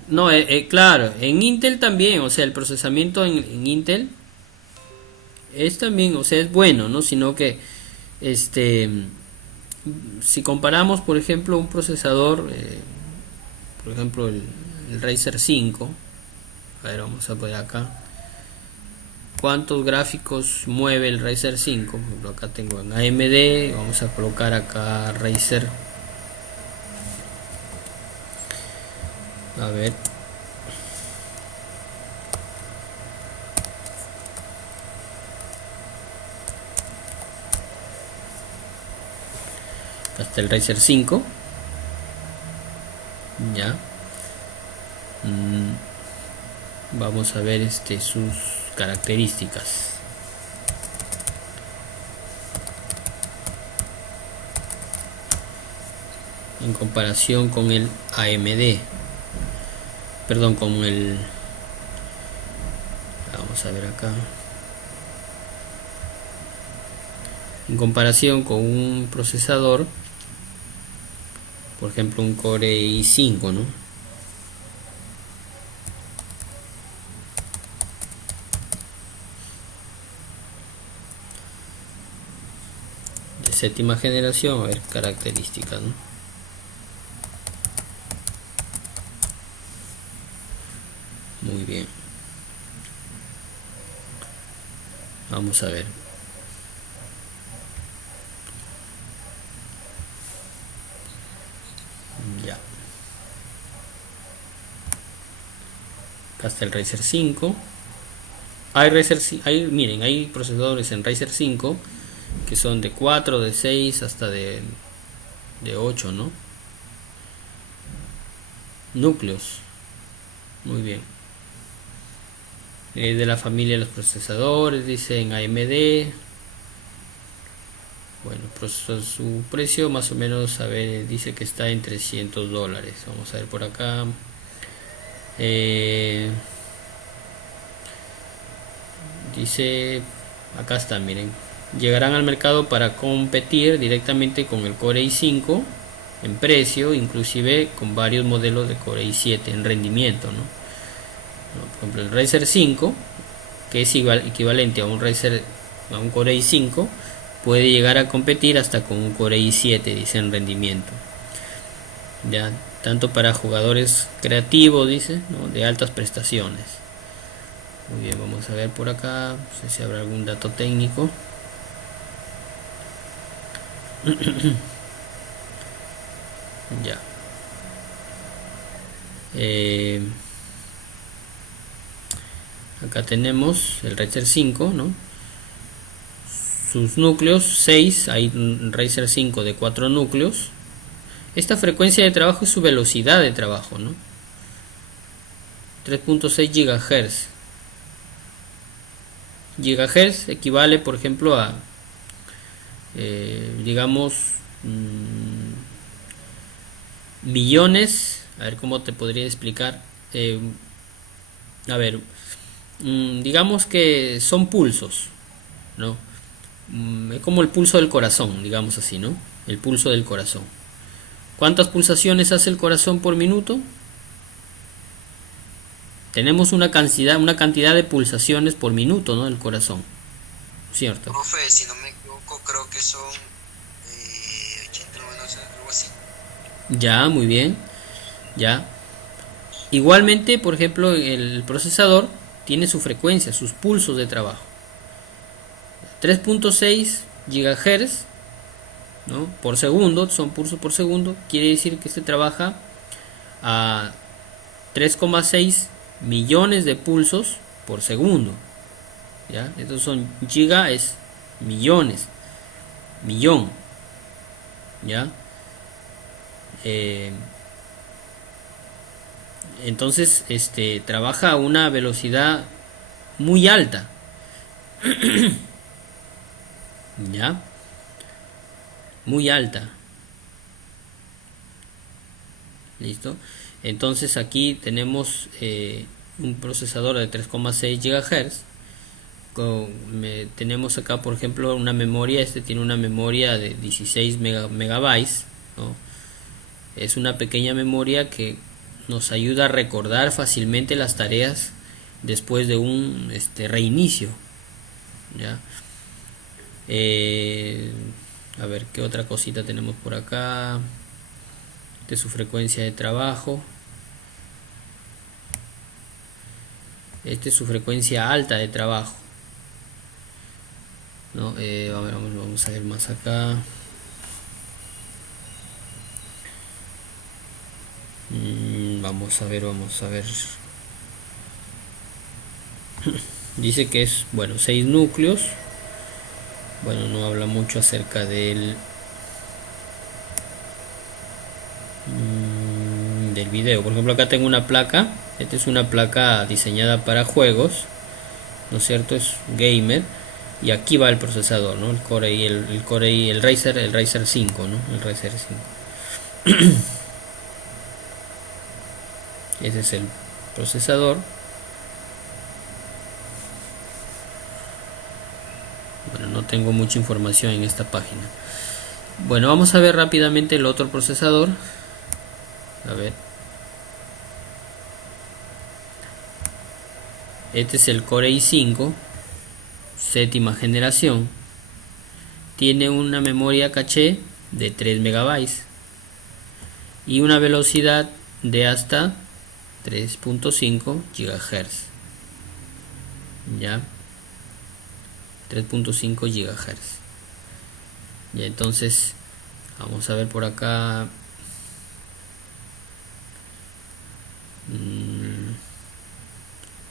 No, claro, en Intel también, o sea, el procesamiento en Intel es también, o sea, es bueno, ¿no? Sino que, este, si comparamos, por ejemplo, un procesador, por ejemplo, el Razer 5, a ver, vamos a poner acá, ¿cuántos gráficos mueve el Razer 5? Por ejemplo, acá tengo en AMD, vamos a colocar acá Razer, a ver, hasta el Razer 5, ya. Vamos a ver sus características. En comparación con el AMD, perdón, con el, vamos a ver acá, en comparación con un procesador, por ejemplo un Core i5, ¿no? De séptima generación, a ver características, ¿no? Muy bien, vamos a ver. Ya, acá está el Razer 5. Miren, hay procesadores en Razer 5 que son de 4, de 6 hasta de 8, ¿no? Núcleos. Muy bien. De la familia de los procesadores, dicen AMD. Bueno, su precio más o menos, a ver, dice que está en $300. Vamos a ver por acá. Dice, acá está, miren. Llegarán al mercado para competir directamente con el Core i5 en precio, inclusive con varios modelos de Core i7 en rendimiento, ¿no? Por ejemplo, el Razer 5, que es equivalente a un Core i5, puede llegar a competir hasta con un Core i7, dice, en rendimiento. Ya, tanto para jugadores creativos, dice, ¿no? De altas prestaciones. Muy bien, vamos a ver por acá, no sé si habrá algún dato técnico. Ya. Acá tenemos el Razer 5, ¿no? Sus núcleos, 6, hay un Razer 5 de 4 núcleos. Esta frecuencia de trabajo es su velocidad de trabajo, ¿no? 3.6 GHz. Gigahertz equivale, por ejemplo, a digamos millones. A ver cómo te podría explicar. A ver, digamos que son pulsos, ¿no? Es como el pulso del corazón, digamos así, ¿no? El pulso del corazón. ¿Cuántas pulsaciones hace el corazón por minuto? Tenemos una cantidad de pulsaciones por minuto, ¿no? Del corazón, ¿cierto? Profe, si no me equivoco, creo que son 80, no sé, algo así. Ya, muy bien. Ya. Igualmente, por ejemplo, el procesador tiene su frecuencia, sus pulsos de trabajo. 3.6 GHz, ¿no? Por segundo, son pulsos por segundo. Quiere decir que este trabaja a 3,6 millones de pulsos por segundo. ¿Ya? Estos son giga, es millones, millón. ¿Ya? Entonces, trabaja a una velocidad muy alta. ¿Ya? muy alta. Listo. Entonces aquí tenemos un procesador de 3,6 GHz. Tenemos acá, por ejemplo, una memoria. Este tiene una memoria de 16 megabytes, ¿no? Es una pequeña memoria que nos ayuda a recordar fácilmente las tareas después de un reinicio, ¿ya? A ver qué otra cosita tenemos por acá. De su frecuencia de trabajo. Esta es su frecuencia alta de trabajo, ¿no? Vamos a ver más acá. Vamos a ver. Dice que es, bueno, 6 núcleos. Bueno, no habla mucho acerca del video. Por ejemplo, acá tengo una placa. Esta es una placa diseñada para juegos, ¿no es cierto? Es gamer. Y aquí va el procesador, ¿no? El Core i, el Razer 5, ¿no? El Razer 5. Ese es el procesador. Bueno, no tengo mucha información en esta página. Bueno, vamos a ver rápidamente el otro procesador. A ver. Este es el Core i5, séptima generación. Tiene una memoria caché de 3 megabytes y una velocidad de hasta 3.5 GHz. Ya, 3.5 GHz. Ya, entonces vamos a ver por acá.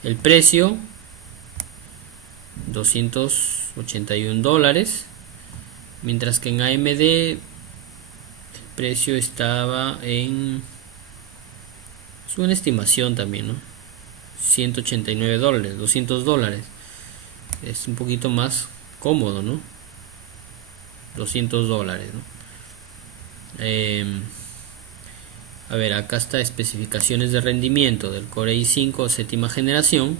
El precio, $281, mientras que en AMD el precio estaba en, es una estimación también, ¿no? $189, $200. Es un poquito más cómodo, ¿no? $200, ¿no? A ver, acá está especificaciones de rendimiento del Core i5 séptima generación.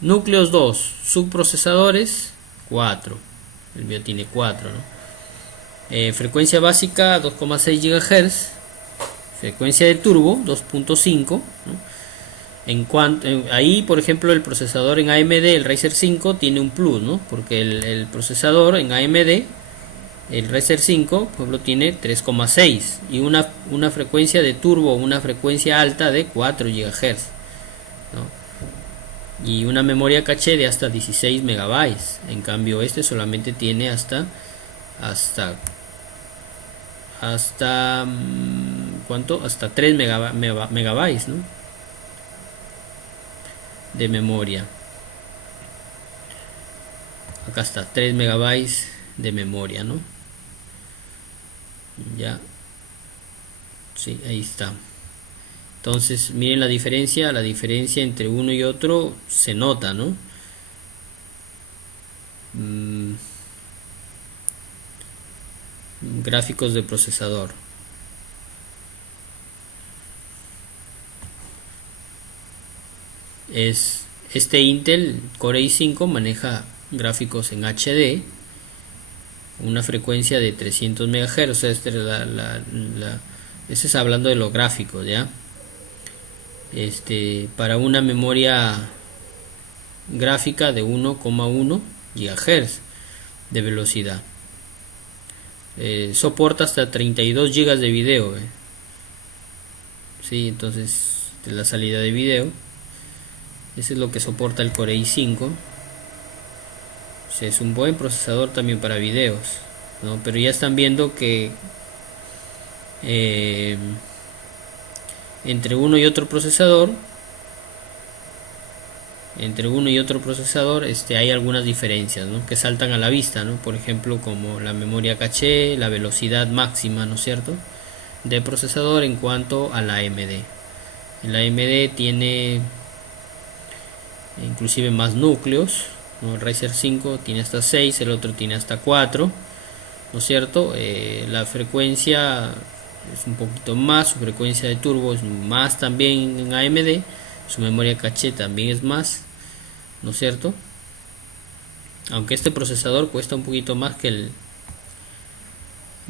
Núcleos 2, subprocesadores 4. El mío tiene 4, ¿no? Frecuencia básica 2,6 GHz. Frecuencia de turbo 2.5, ¿no? Ahí, por ejemplo, el procesador en AMD, el Razer 5, tiene un plus, ¿no? Porque el procesador en AMD, el Razer 5, por ejemplo, tiene 3,6 y una frecuencia de turbo, una frecuencia alta de 4 GHz, ¿no? Y una memoria caché de hasta 16 megabytes. En cambio, este solamente tiene hasta ¿cuánto? Hasta 3 megabytes, ¿no? De memoria. Acá está, 3 megabytes de memoria, ¿no? Ya, sí, ahí está. Entonces miren la diferencia entre uno y otro se nota, ¿no? Gráficos de procesador. Este Intel Core i5 maneja gráficos en HD, una frecuencia de 300 MHz. O sea, este es hablando de los gráficos, ¿ya? Para una memoria gráfica de 1,1 GHz de velocidad. Soporta hasta 32 GB de video, sí, entonces de la salida de video. Eso es lo que soporta el Core i5. O sea, es un buen procesador también para videos, ¿no? Pero ya están viendo que entre uno y otro procesador hay algunas diferencias, ¿no? Que saltan a la vista, ¿no? Por ejemplo, como la memoria caché, la velocidad máxima, ¿no es cierto?, de procesador en cuanto a la AMD. El AMD tiene inclusive más núcleos, ¿no? El Ryzen 5 tiene hasta 6, el otro tiene hasta 4, ¿no es cierto? La frecuencia es un poquito más, su frecuencia de turbo es más también en AMD, su memoria caché también es más, ¿no es cierto? Aunque este procesador cuesta un poquito más que el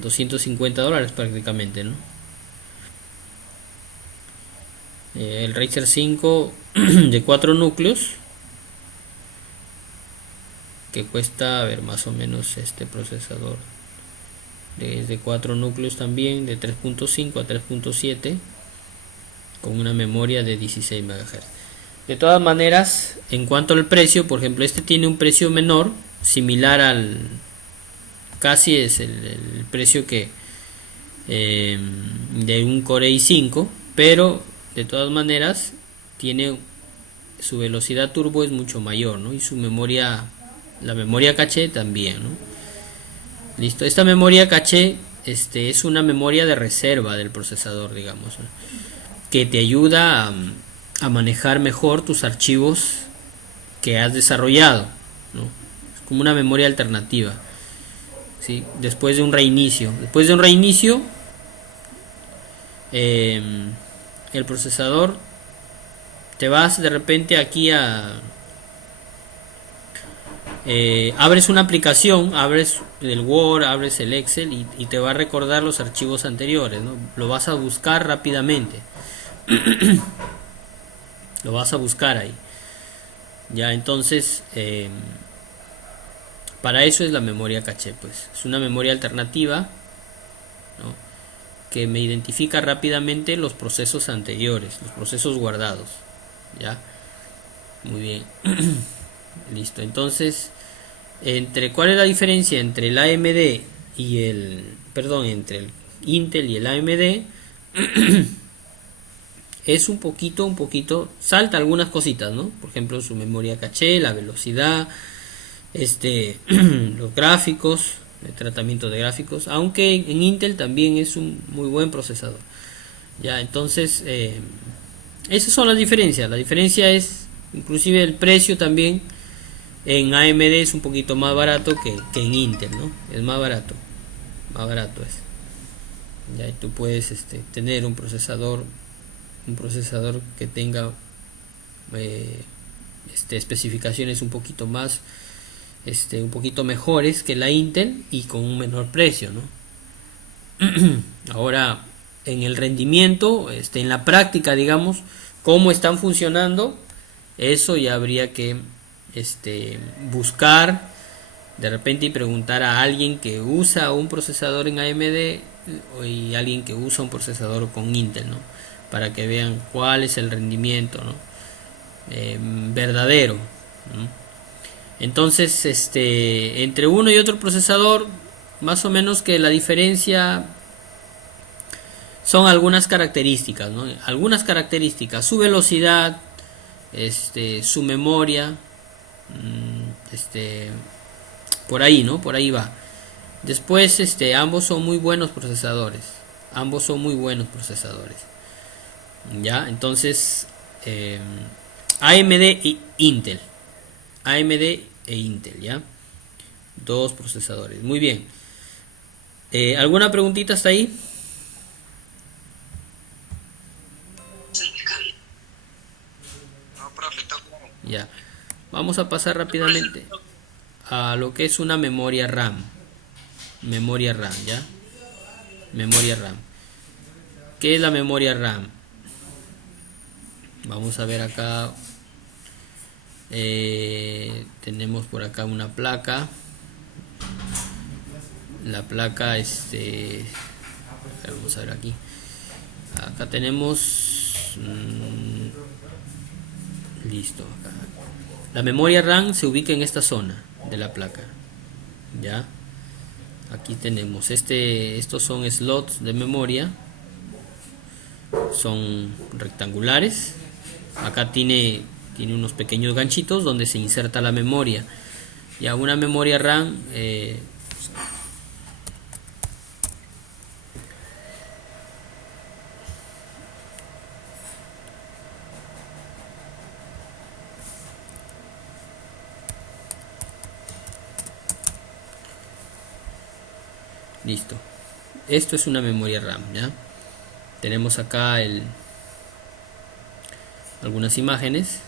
$250 prácticamente, ¿no? El Ryzen 5 de 4 núcleos, que cuesta, a ver, más o menos este procesador de 4 núcleos también, de 3.5 a 3.7, con una memoria de 16 MHz. De todas maneras, en cuanto al precio, por ejemplo, este tiene un precio menor, similar al, casi es el precio que de un Core i5, pero de todas maneras tiene su velocidad turbo es mucho mayor, ¿no? Y su memoria, la memoria caché también, ¿no? Listo, esta memoria caché es una memoria de reserva del procesador, digamos, ¿no? Que te ayuda a manejar mejor tus archivos que has desarrollado, ¿no? Es como una memoria alternativa, ¿sí? Después de un reinicio, el procesador, te vas de repente aquí a abres una aplicación, abres el Word, abres el Excel y te va a recordar los archivos anteriores, ¿no? Lo vas a buscar rápidamente. Lo vas a buscar ahí. Ya, entonces para eso es la memoria caché, pues. Es una memoria alternativa, ¿no? Que me identifica rápidamente los procesos anteriores, los procesos guardados. Ya. Muy bien. Listo. Entonces, ¿cuál es la diferencia entre el AMD y entre el Intel y el AMD? Es un poquito, salta algunas cositas, ¿no? Por ejemplo, su memoria caché, la velocidad, los gráficos, el tratamiento de gráficos, aunque en Intel también es un muy buen procesador. Ya, entonces, esas son las diferencias. La diferencia es, inclusive el precio también, en AMD es un poquito más barato que en Intel, ¿no? Es más barato es. Ya, y tú puedes tener un procesador que tenga especificaciones un poquito más un poquito mejores que la Intel y con un menor precio, ¿no? Ahora, en el rendimiento, en la práctica, digamos, cómo están funcionando, eso ya habría que buscar de repente y preguntar a alguien que usa un procesador en AMD y alguien que usa un procesador con Intel, ¿no? Para que vean cuál es el rendimiento, ¿no? Verdadero, ¿no? Entonces, entre uno y otro procesador, más o menos que la diferencia son algunas características, ¿no? Algunas características, su velocidad, su memoria, por ahí, ¿no? Por ahí va. Después, ambos son muy buenos procesadores. Ya, entonces, AMD e Intel. ¿Ya? Dos procesadores. Muy bien. ¿Alguna preguntita hasta ahí? No, profe, Ya. Vamos a pasar rápidamente a lo que es una memoria RAM. ¿Ya? Memoria RAM. ¿Qué es la memoria RAM? Vamos a ver acá. Tenemos por acá una placa. La placa vamos a ver aquí. Acá tenemos listo acá. La memoria RAM se ubica en esta zona de la placa. Ya. Aquí tenemos estos son slots de memoria. Son rectangulares. Acá tiene unos pequeños ganchitos donde se inserta la memoria. Ya, una memoria RAM Listo. Esto es una memoria RAM, ¿ya? Tenemos acá algunas imágenes.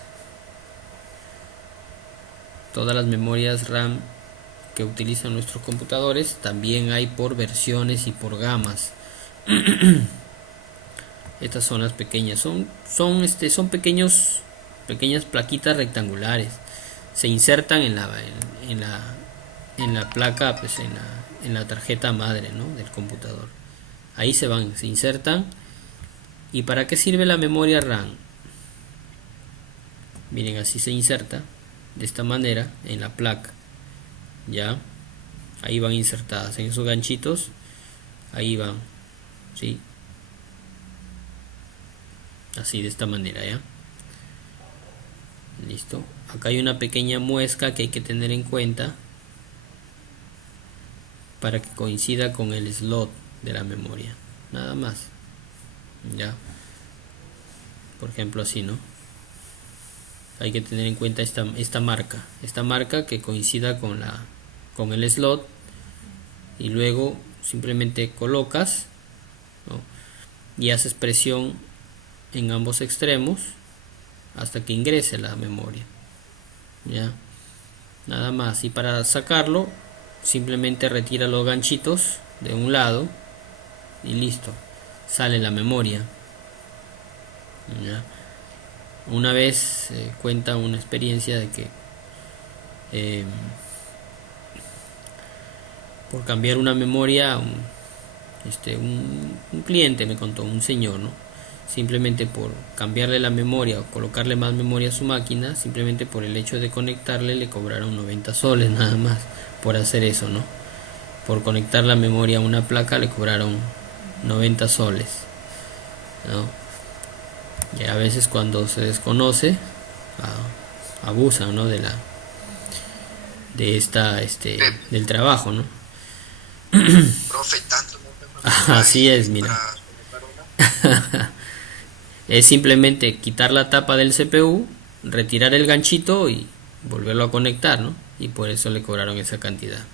Todas las memorias RAM que utilizan nuestros computadores también hay por versiones y por gamas. Estas son las pequeñas, son pequeñas plaquitas rectangulares. Se insertan en la placa, pues en la tarjeta madre, ¿no?, del computador. Ahí se insertan. ¿Y para qué sirve la memoria RAM? Miren, así se inserta de esta manera en la placa, ya. Ahí van insertadas en esos ganchitos, ahí van, ¿sí? Así, de esta manera, ya. Listo. Acá hay una pequeña muesca que hay que tener en cuenta para que coincida con el slot de la memoria, nada más, ya. Por ejemplo, así, ¿no? Hay que tener en cuenta esta marca que coincida con el slot, y luego simplemente colocas, ¿no?, y haces presión en ambos extremos hasta que ingrese la memoria, ya, nada más. Y para sacarlo simplemente retira los ganchitos de un lado y listo, sale la memoria, ya. Una vez cuenta una experiencia de que por cambiar una memoria, un cliente me contó, un señor, ¿no?, simplemente por cambiarle la memoria o colocarle más memoria a su máquina, simplemente por el hecho de conectarle, le cobraron 90 soles nada más por hacer eso, ¿no? Por conectar la memoria a una placa le cobraron 90 soles, ¿no? Y a veces cuando se desconoce, abusan, ¿no?, del trabajo, ¿no? Profe, tanto Así es, mira. Es simplemente quitar la tapa del CPU, retirar el ganchito y volverlo a conectar, ¿no? Y por eso le cobraron esa cantidad.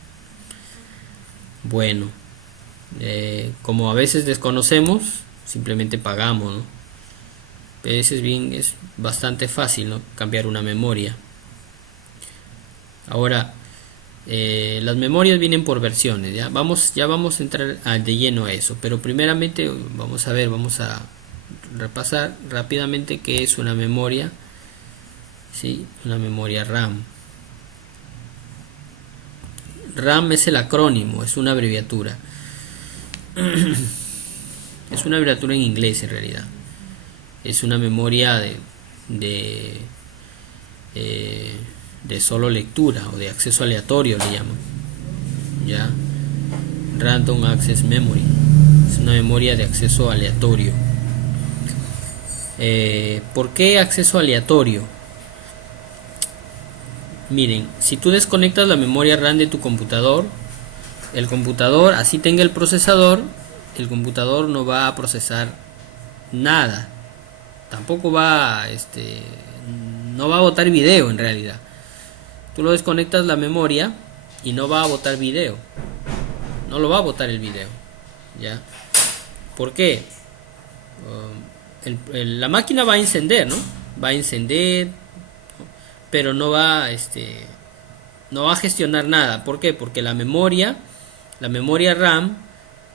Bueno, como a veces desconocemos, simplemente pagamos, ¿no? Es bastante fácil, ¿no?, cambiar una memoria. Ahora, las memorias vienen por versiones, ya vamos a entrar de lleno a eso, pero primeramente vamos a repasar rápidamente qué es una memoria, ¿sí? Una memoria RAM. RAM es el acrónimo, es una abreviatura. Es una abreviatura en inglés en realidad. Es una memoria de solo lectura o de acceso aleatorio, le llaman, ya. Random Access Memory es una memoria de acceso aleatorio. ¿Por qué acceso aleatorio? Miren, si tú desconectas la memoria RAM de tu computador, el computador, así tenga el procesador, el computador no va a procesar nada, tampoco no va a botar video en realidad. Tú lo desconectas la memoria y no va a botar video, no lo va a botar el video, ¿ya? ¿Por qué? La máquina va a encender, ¿no? Va a encender, pero no va a gestionar nada. ¿Por qué? Porque la memoria RAM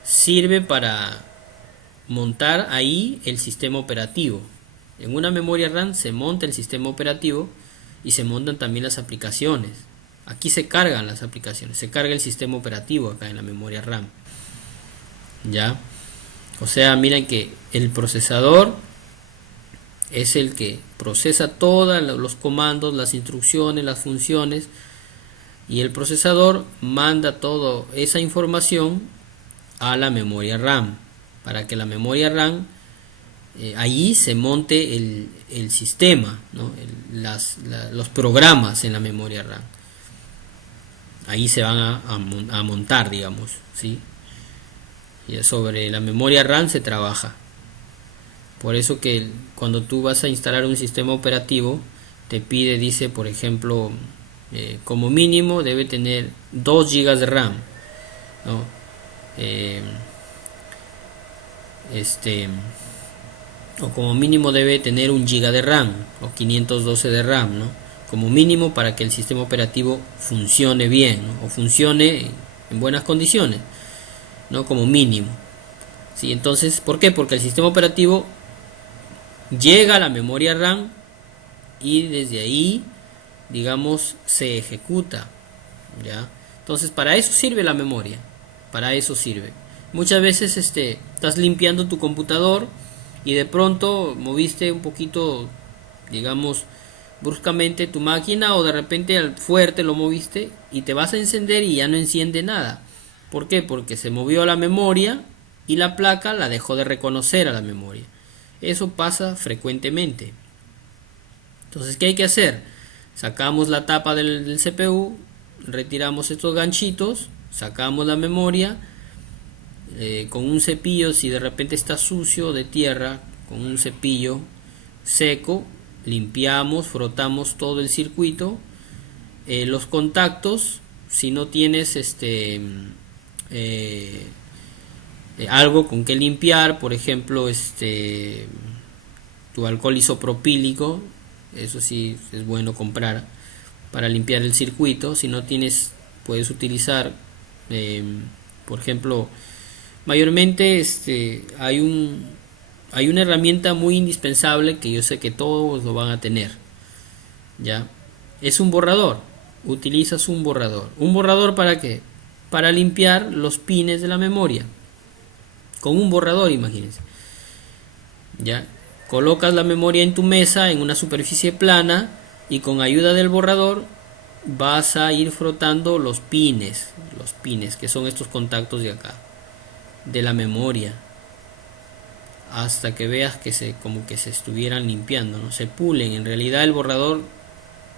sirve para montar ahí el sistema operativo. En una memoria RAM se monta el sistema operativo y se montan también las aplicaciones. Aquí se cargan las aplicaciones, se carga el sistema operativo acá en la memoria RAM, ¿ya? O sea, miren que el procesador es el que procesa todos los comandos, las instrucciones, las funciones, y el procesador manda toda esa información a la memoria RAM para que la memoria RAM allí se monte el sistema, ¿no? Los programas en la memoria RAM. Ahí se van a montar, digamos, ¿sí? Y sobre la memoria RAM se trabaja. Por eso que cuando tú vas a instalar un sistema operativo, te dice, por ejemplo, como mínimo debe tener 2 GB de RAM, ¿no? eh, este o como mínimo debe tener 1 GB de RAM o 512 de RAM, ¿no? Como mínimo para que el sistema operativo funcione bien, ¿no? O funcione en buenas condiciones, ¿no? Como mínimo. ¿Sí? Entonces, ¿por qué? Porque el sistema operativo llega a la memoria RAM y desde ahí, digamos, se ejecuta, ¿ya? Entonces, para eso sirve la memoria, para eso sirve. Muchas veces estás limpiando tu computador y de pronto moviste un poquito, digamos, bruscamente tu máquina, o de repente al fuerte lo moviste y te vas a encender y ya no enciende nada. ¿Por qué? Porque se movió la memoria y la placa la dejó de reconocer a la memoria. Eso pasa frecuentemente. Entonces, ¿qué hay que hacer? Sacamos la tapa del CPU, retiramos estos ganchitos, sacamos la memoria, con un cepillo, si de repente está sucio de tierra, con un cepillo seco, limpiamos, frotamos todo el circuito, los contactos, si no tienes algo con que limpiar, por ejemplo, tu alcohol isopropílico, eso sí es bueno comprar para limpiar el circuito. Si no tienes, puedes utilizar, por ejemplo, mayormente hay una herramienta muy indispensable que yo sé que todos lo van a tener, ya es un borrador. Utilizas un borrador. ¿Para qué? Para limpiar los pines de la memoria con un borrador, imagínense. Ya colocas la memoria en tu mesa en una superficie plana y con ayuda del borrador vas a ir frotando los pines que son estos contactos de acá de la memoria, hasta que veas que como que se estuvieran limpiando, ¿no? Se pulen. En realidad el borrador,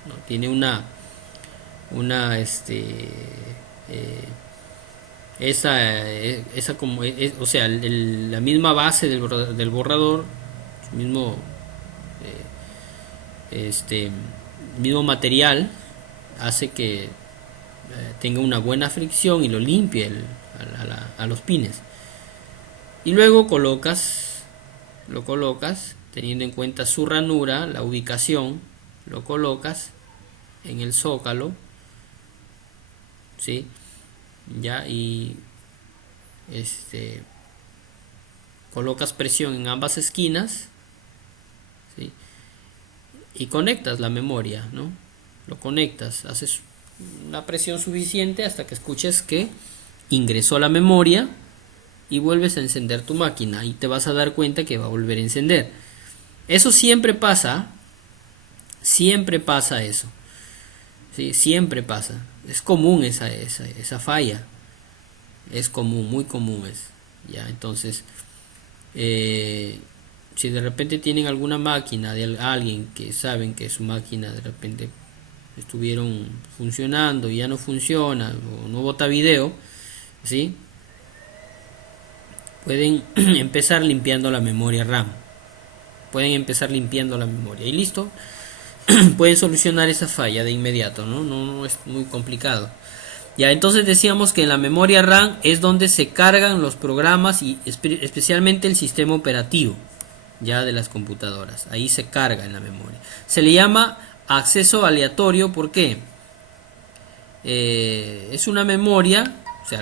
¿no? Tiene esa como o sea, la misma base del borrador, su mismo material hace que tenga una buena fricción y lo limpie a los pines. Y luego lo colocas teniendo en cuenta su ranura, la ubicación, lo colocas en el zócalo, ¿sí? Ya, y colocas presión en ambas esquinas, ¿sí? Y conectas la memoria, ¿no? Lo conectas, haces una presión suficiente hasta que escuches que ingresó la memoria y vuelves a encender tu máquina y te vas a dar cuenta que va a volver a encender. Eso siempre pasa eso, ¿sí? Siempre pasa. Es común esa falla, es común, muy común es, ya. Entonces, si de repente tienen alguna máquina de alguien que saben que su máquina de repente estuvieron funcionando y ya no funciona o no bota video, ¿sí? Pueden empezar limpiando la memoria RAM. Pueden empezar limpiando la memoria y listo. Pueden solucionar esa falla de inmediato, ¿no? No es muy complicado. Ya, entonces decíamos que en la memoria RAM es donde se cargan los programas y especialmente el sistema operativo ya de las computadoras. Ahí se carga en la memoria. Se le llama acceso aleatorio. ¿Por qué? Es una memoria, o sea,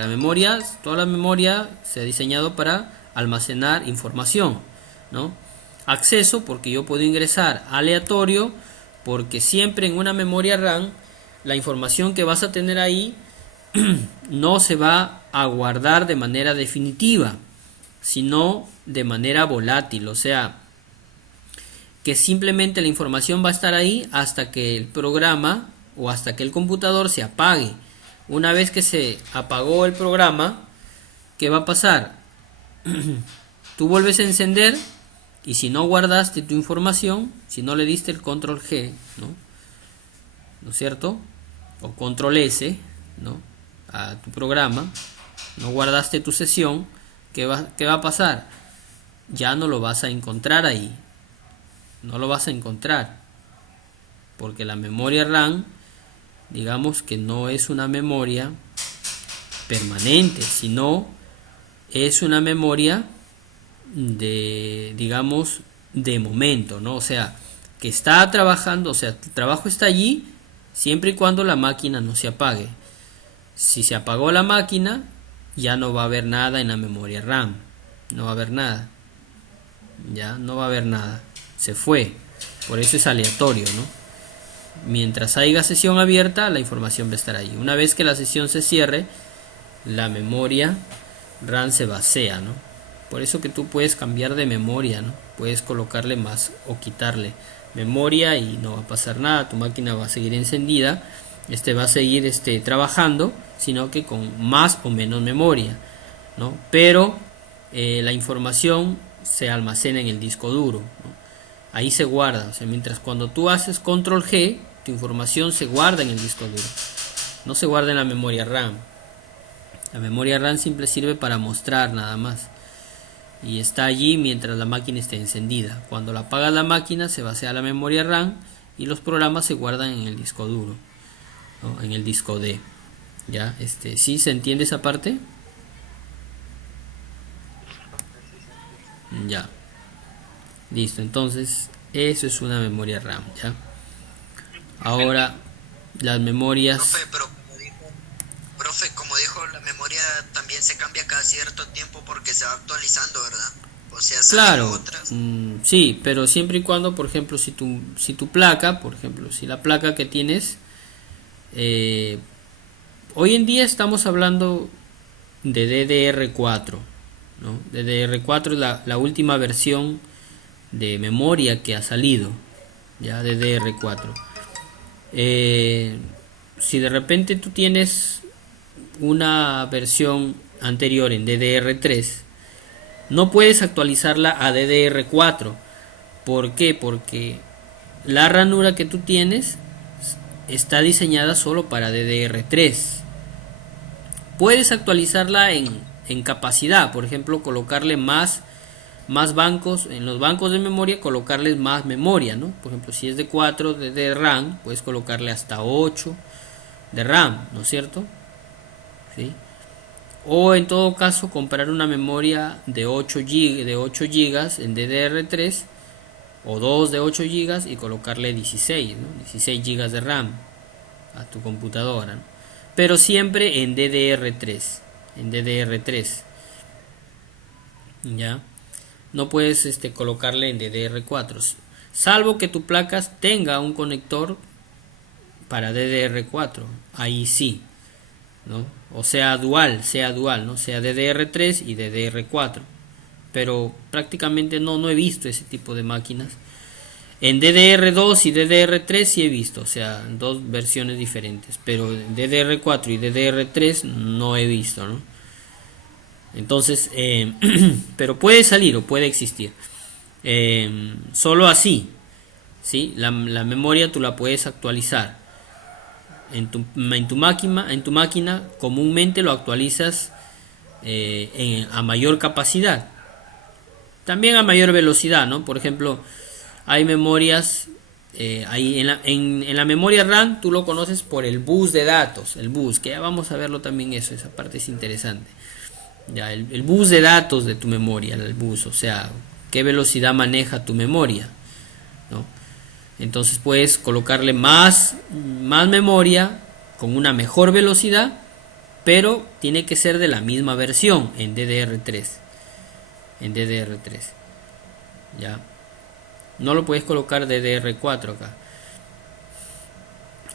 toda la memoria se ha diseñado para almacenar información, ¿no? Acceso porque yo puedo ingresar. Aleatorio porque siempre en una memoria RAM la información que vas a tener ahí no se va a guardar de manera definitiva, sino de manera volátil. O sea, que simplemente la información va a estar ahí hasta que el programa o hasta que el computador se apague. Una vez que se apagó el programa, ¿qué va a pasar? Tú vuelves a encender y si no guardaste tu información, si no le diste el control G, ¿no es cierto? O control S, ¿no? A tu programa, no guardaste tu sesión, ¿qué va a pasar? Ya no lo vas a encontrar ahí. No lo vas a encontrar. Porque la memoria RAM, digamos que no es una memoria permanente, sino es una memoria de, digamos, de momento, ¿no? O sea, que está trabajando, o sea, el trabajo está allí siempre y cuando la máquina no se apague. Si se apagó la máquina, ya no va a haber nada en la memoria RAM. No va a haber nada. Ya no va a haber nada. Se fue. Por eso es aleatorio, ¿no? Mientras haya sesión abierta, la información va a estar ahí. Una vez que la sesión se cierre, la memoria RAM se vacía, ¿no? Por eso que tú puedes cambiar de memoria, ¿no? Puedes colocarle más o quitarle memoria y no va a pasar nada. Tu máquina va a seguir encendida. Va a seguir trabajando, sino que con más o menos memoria, ¿no? Pero la información se almacena en el disco duro, ¿no? Ahí se guarda. O sea, mientras cuando tú haces control G, tu información se guarda en el disco duro, no se guarda en la memoria RAM. La memoria RAM simple sirve para mostrar nada más y está allí mientras la máquina esté encendida. Cuando la apagas la máquina, se vacía la memoria RAM y los programas se guardan en el disco duro, ¿no? En el disco D. ¿Ya? ¿Sí se entiende esa parte? Ya. Listo, entonces eso es una memoria RAM, ¿ya? Ahora las memorias... Profe, pero como dijo, la memoria también se cambia cada cierto tiempo porque se va actualizando, ¿verdad? O sea, salen Claro, otras. sí, pero siempre y cuando, por ejemplo, si tu placa, por ejemplo, si la placa que tienes, hoy en día estamos hablando de DDR4, ¿no? DDR4 es la última versión de memoria que ha salido, ya DDR4. Si de repente tú tienes una versión anterior en DDR3, no puedes actualizarla a DDR4. ¿Por qué? Porque la ranura que tú tienes está diseñada solo para DDR3. Puedes actualizarla en capacidad, por ejemplo, colocarle más bancos, en los bancos de memoria colocarles más memoria, ¿no? Por ejemplo, si es de 4 de RAM, puedes colocarle hasta 8 de RAM, ¿no es cierto? ¿Sí? O en todo caso comprar una memoria de 8 GB en DDR3 o 2 de 8 GB y colocarle 16, ¿no? 16 GB de RAM a tu computadora, ¿no? Pero siempre en DDR3, ¿ya? No puedes colocarle en DDR4, salvo que tu placa tenga un conector para DDR4, ahí sí, ¿no? O sea dual, ¿no? Sea DDR3 y DDR4, pero prácticamente no he visto ese tipo de máquinas. En DDR2 y DDR3 sí he visto, o sea, dos versiones diferentes, pero DDR4 y DDR3 no he visto, ¿no? Entonces, pero puede salir o puede existir. Solo así, ¿sí? La memoria tú la puedes actualizar. En tu máquina comúnmente lo actualizas a mayor capacidad. También a mayor velocidad, ¿no? Por ejemplo, hay memorias, ahí en la memoria RAM tú lo conoces por el bus de datos, el bus, que ya vamos a verlo también eso, esa parte es interesante. Ya, el bus de datos de tu memoria, el bus, o sea, qué velocidad maneja tu memoria, ¿no? Entonces puedes colocarle más memoria con una mejor velocidad, pero tiene que ser de la misma versión en DDR3. Ya. No lo puedes colocar DDR4 acá.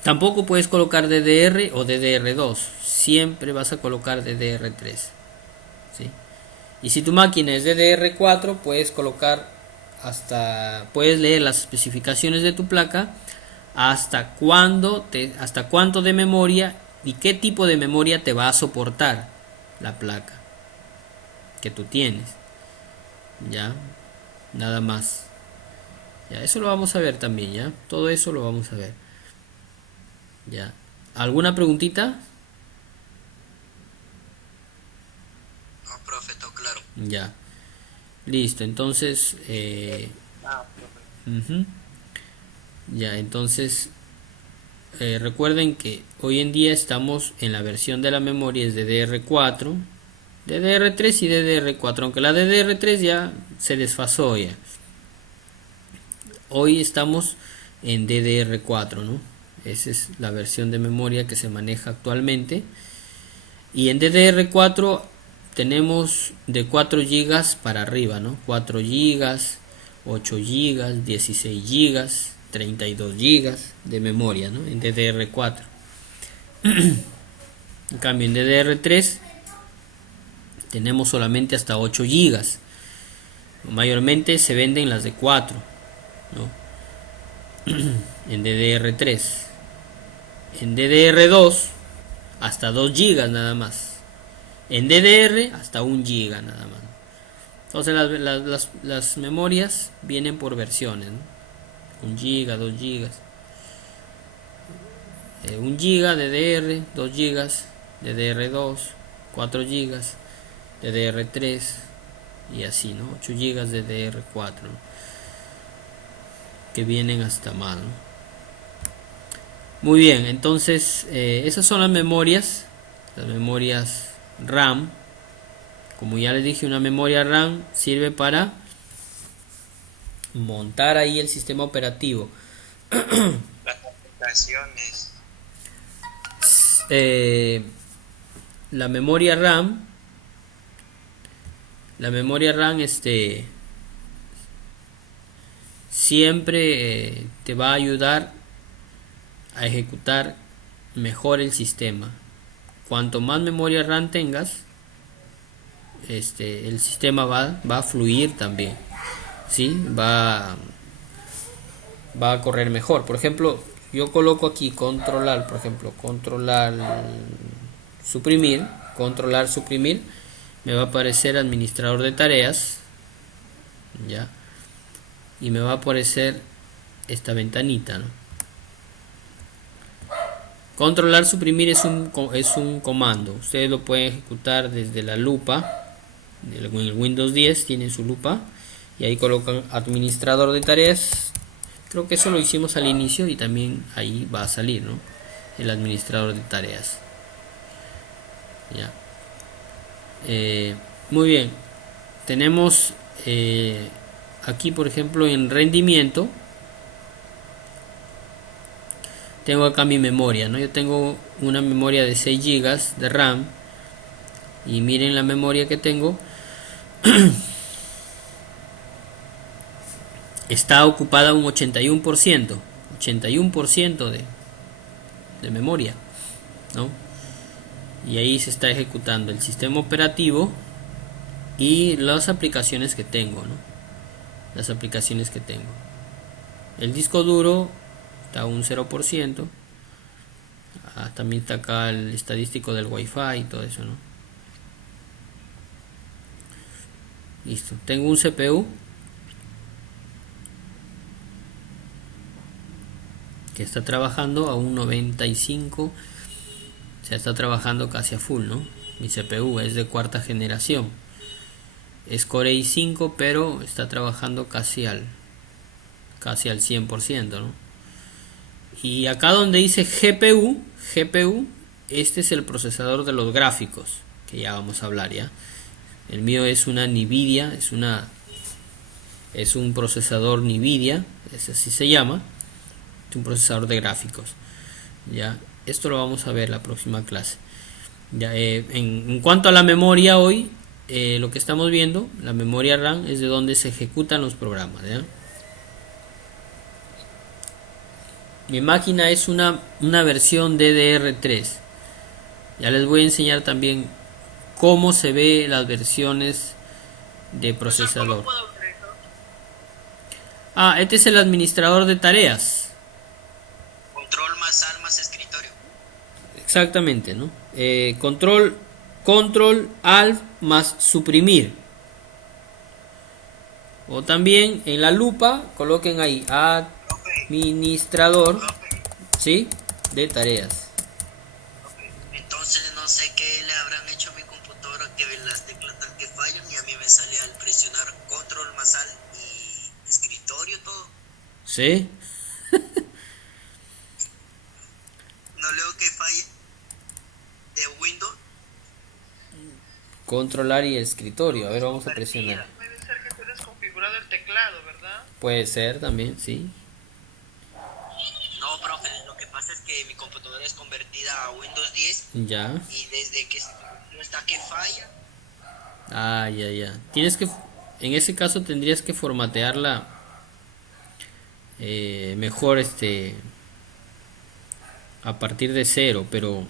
Tampoco puedes colocar DDR o DDR2. Siempre vas a colocar DDR3. ¿Sí? Y si tu máquina es DDR4, puedes leer las especificaciones de tu placa hasta cuánto de memoria y qué tipo de memoria te va a soportar la placa que tú tienes. Ya, nada más. Ya, eso lo vamos a ver también, ya. Todo eso lo vamos a ver. Ya. ¿Alguna preguntita? No, profe, todo claro. Ya. Listo, entonces ya, entonces recuerden que hoy en día estamos en la versión de la memoria es DDR4, DDR3 y DDR4, aunque la DDR3 ya se desfasó ya. Hoy estamos en DDR4, ¿no? Esa es la versión de memoria que se maneja actualmente. Y en DDR4 tenemos de 4 GB para arriba, ¿no? 4 GB, 8 GB, 16 GB, 32 GB de memoria, ¿no? En DDR4. En cambio en DDR3 tenemos solamente hasta 8 GB. Mayormente se venden las de 4, ¿no? En DDR3. En DDR2 hasta 2 GB nada más. En DDR hasta 1 GB nada más. Entonces las memorias vienen por versiones, ¿no? 1 GB, 2 GB. 1 GB DDR, 2 GB DDR2, 4 GB DDR3 y así, ¿no? 8 GB DDR4, ¿no? Que vienen hasta más, ¿no? Muy bien, entonces esas son las memorias RAM. Como ya les dije, una memoria RAM sirve para montar ahí el sistema operativo. Las aplicaciones. La memoria RAM siempre te va a ayudar a ejecutar mejor el sistema. Cuanto más memoria RAM tengas, el sistema va a fluir también, ¿sí? Va a correr mejor. Por ejemplo, yo coloco aquí controlar, por ejemplo, suprimir, me va a aparecer administrador de tareas, ya, y me va a aparecer esta ventanita, ¿no? Controlar suprimir es un comando. Ustedes lo pueden ejecutar desde la lupa. En el Windows 10 tienen su lupa y ahí colocan administrador de tareas. Creo que eso lo hicimos al inicio y también ahí va a salir, ¿no? El administrador de tareas. Ya. Muy bien. Tenemos aquí, por ejemplo, en rendimiento. Tengo acá mi memoria, ¿no? Yo tengo una memoria de 6 GB de RAM. Y miren la memoria que tengo. Está ocupada un 81%. 81% de memoria, ¿no? Y ahí se está ejecutando el sistema operativo y las aplicaciones que tengo, ¿no? Las aplicaciones que tengo. El disco duro está a un 0%. También está acá el estadístico del Wi-Fi y todo eso, ¿no? Listo. Tengo un CPU que está trabajando a un 95. O sea, está trabajando casi a full, ¿no? Mi CPU es de cuarta generación. Es Core i5, pero está trabajando casi al 100%, ¿no? Y acá donde dice GPU, este es el procesador de los gráficos, que ya vamos a hablar, ¿ya? El mío es una Nvidia, es un procesador Nvidia, así se llama, es un procesador de gráficos, ¿ya? Esto lo vamos a ver la próxima clase. Ya, en cuanto a la memoria hoy, lo que estamos viendo, la memoria RAM es de donde se ejecutan los programas, ¿ya? Mi máquina es una versión DDR3. Ya les voy a enseñar también cómo se ve las versiones de procesador. Este es el administrador de tareas. Control más al más escritorio. Exactamente, ¿no? Control alt más suprimir. O también en la lupa coloquen ahí administrador, ¿sí? De tareas. Entonces no sé qué le habrán hecho a mi computadora que las teclas tan que fallan y a mí me sale al presionar control más al y escritorio todo. ¿Sí? No leo que falle de Windows. Controlar y escritorio. A ver, vamos a presionar. Puede ser que esté desconfigurado el teclado, ¿verdad? Puede ser también, sí. No, profe, lo que pasa es que mi computadora es convertida a Windows 10 Ya. y desde que no está que falla. Ah, ya. Tienes que, en ese caso tendrías que formatearla mejor, a partir de cero, pero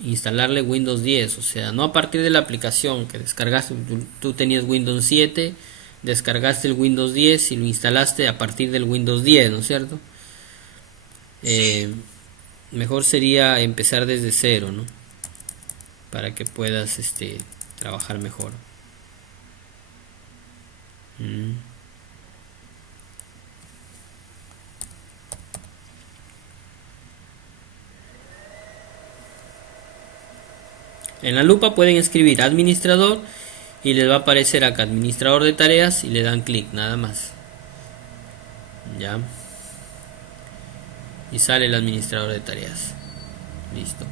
instalarle Windows 10, o sea, no a partir de la aplicación que descargaste. Tú tenías Windows 7, descargaste el Windows 10 y lo instalaste a partir del Windows 10, ¿no es cierto? Mejor sería empezar desde cero, ¿no? Para que puedas trabajar mejor. En la lupa pueden escribir administrador y les va a aparecer acá administrador de tareas y le dan clic, nada más. Ya. Y sale el administrador de tareas. Listo.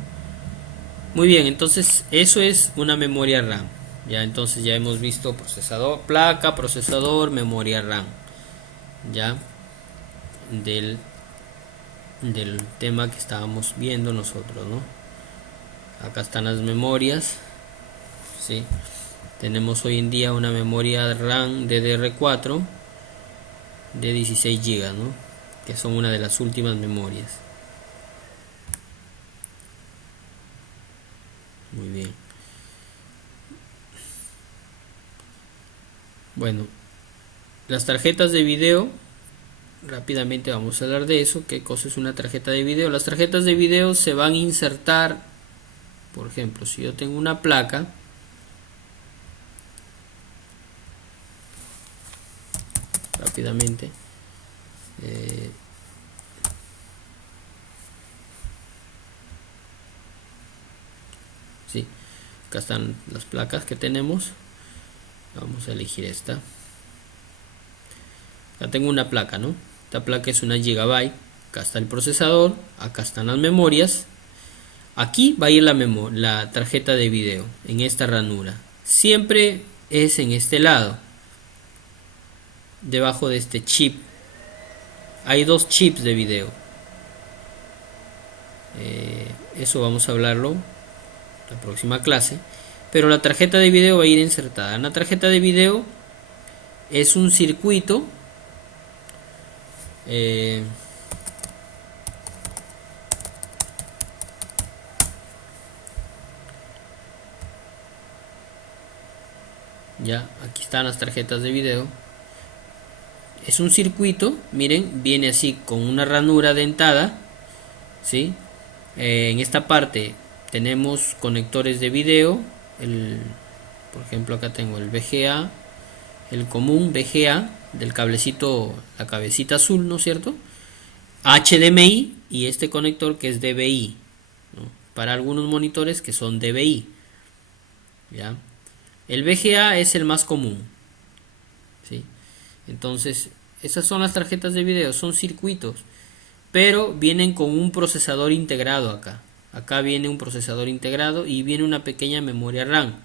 Muy bien, entonces eso es una memoria RAM. Ya, entonces ya hemos visto procesador, placa, procesador, memoria RAM. Ya. Del tema que estábamos viendo nosotros, ¿no? Acá están las memorias. ¿Sí? Tenemos hoy en día una memoria RAM DDR4 de 16 GB, ¿no? Que son una de las últimas memorias. Muy bien. Bueno, las tarjetas de video, rápidamente vamos a hablar de eso. ¿Qué cosa es una tarjeta de video? Las tarjetas de video se van a insertar, por ejemplo, si yo tengo una placa, rápidamente, sí, acá están las placas que tenemos. Vamos a elegir esta. Acá tengo una placa, ¿no? Esta placa es una gigabyte. Acá está el procesador, acá están las memorias. Aquí va a ir la tarjeta de video, en esta ranura. Siempre es en este lado, debajo de este chip. Hay dos chips de video. Eso vamos a hablarlo en la próxima clase. Pero la tarjeta de video va a ir insertada. En la tarjeta de video es un circuito ya, aquí están las tarjetas de video. Es un circuito, miren, viene así con una ranura dentada, ¿sí? En esta parte tenemos conectores de video, por ejemplo acá tengo el VGA, el común VGA del cablecito, la cabecita azul, ¿no es cierto? HDMI y este conector que es DVI, ¿no? Para algunos monitores que son DVI, ¿ya? El VGA es el más común, ¿sí? Entonces, esas son las tarjetas de video, son circuitos, pero vienen con un procesador integrado acá. Acá viene un procesador integrado y viene una pequeña memoria RAM.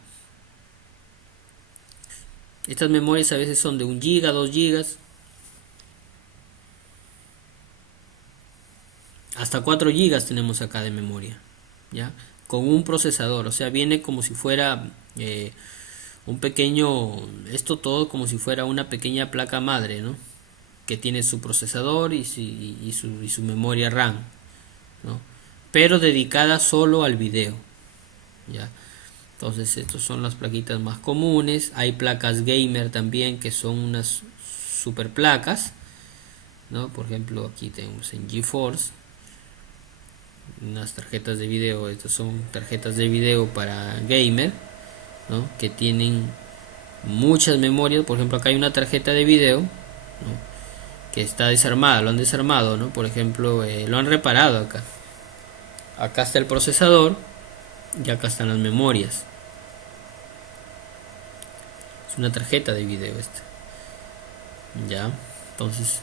Estas memorias a veces son de 1 GB, 2 GB, hasta 4 GB tenemos acá de memoria, ¿ya? Con un procesador, o sea, viene como si fuera un pequeño, esto todo como si fuera una pequeña placa madre, ¿no? Que tiene su procesador y su memoria RAM, ¿no? Pero dedicada solo al video, ¿ya? Entonces estas son las plaquitas más comunes. Hay placas gamer también que son unas super placas, ¿no? Por ejemplo aquí tenemos en GeForce unas tarjetas de video. Estas son tarjetas de video para gamer, ¿no? Que tienen muchas memorias. Por ejemplo acá hay una tarjeta de video, ¿no? Que está desarmada, lo han desarmado, ¿no? Por ejemplo lo han reparado acá. Acá está el procesador y acá están las memorias. Es una tarjeta de video esta, ya. Entonces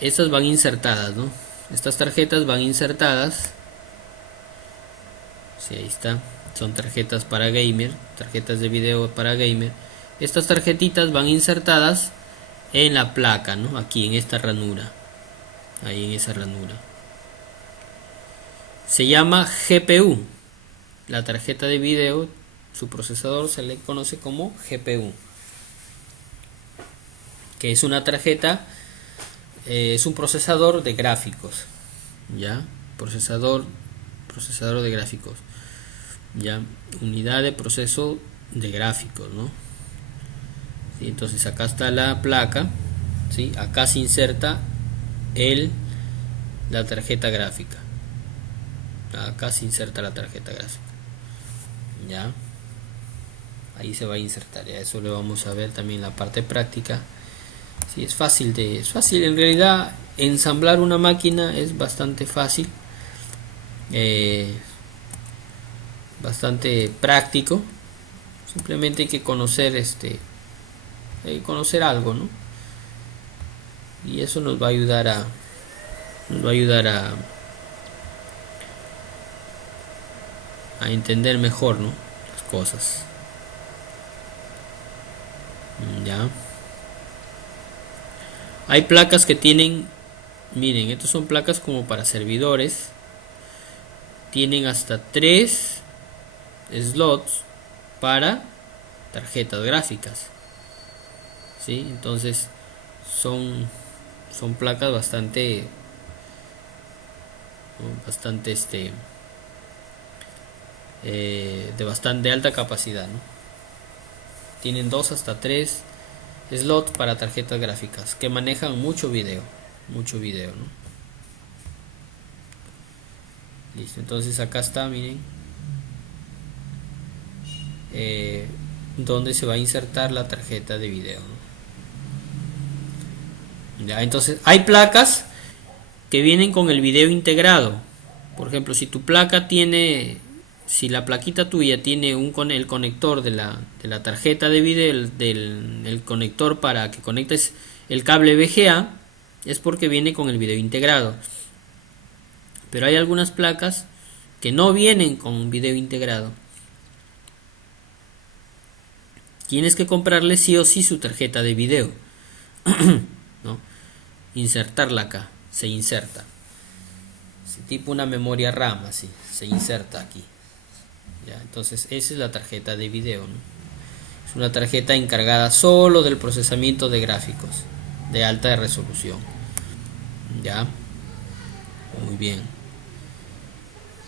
estas van insertadas, ¿no? Estas tarjetas van insertadas, Sí, ahí está. Son tarjetas para gamer, tarjetas de video para gamer. Estas tarjetitas van insertadas en la placa, ¿no? Aquí en esta ranura. Ahí en esa ranura. Se llama GPU. La tarjeta de video, su procesador se le conoce como GPU. Que es una tarjeta, es un procesador de gráficos. ¿Ya? Procesador de gráficos. Ya, unidad de proceso de gráficos, ¿no? ¿Sí? Entonces acá está la placa, ¿sí? Acá se inserta la tarjeta gráfica. Acá se inserta la tarjeta gráfica. Ya, ahí se va a insertar. Ya, eso lo vamos a ver también en la parte práctica. Sí, es fácil en realidad ensamblar una máquina es bastante fácil. Bastante práctico. Simplemente hay que conocer conocer algo, ¿no? Y eso nos va a ayudar a entender mejor, ¿no? Las cosas. Ya. Hay placas que tienen, miren, estas son placas como para servidores. Tienen hasta 3 slots para tarjetas gráficas. ¿Sí? Entonces son placas bastante de bastante alta capacidad, ¿no? Tienen 2 hasta 3 slots para tarjetas gráficas que manejan mucho video, ¿no? Listo, entonces acá está, miren, donde se va a insertar la tarjeta de video, ¿no? Ya, entonces hay placas que vienen con el video integrado. Por ejemplo, si la plaquita tuya tiene el conector de la tarjeta de video, el conector para que conectes el cable VGA, es porque viene con el video integrado. Pero hay algunas placas que no vienen con video integrado. Tienes que comprarle sí o sí su tarjeta de video. ¿No? Insertarla acá, se inserta. Es tipo una memoria RAM, así, se inserta aquí. Ya, entonces esa es la tarjeta de video, ¿no? Es una tarjeta encargada solo del procesamiento de gráficos de alta resolución. Ya, muy bien,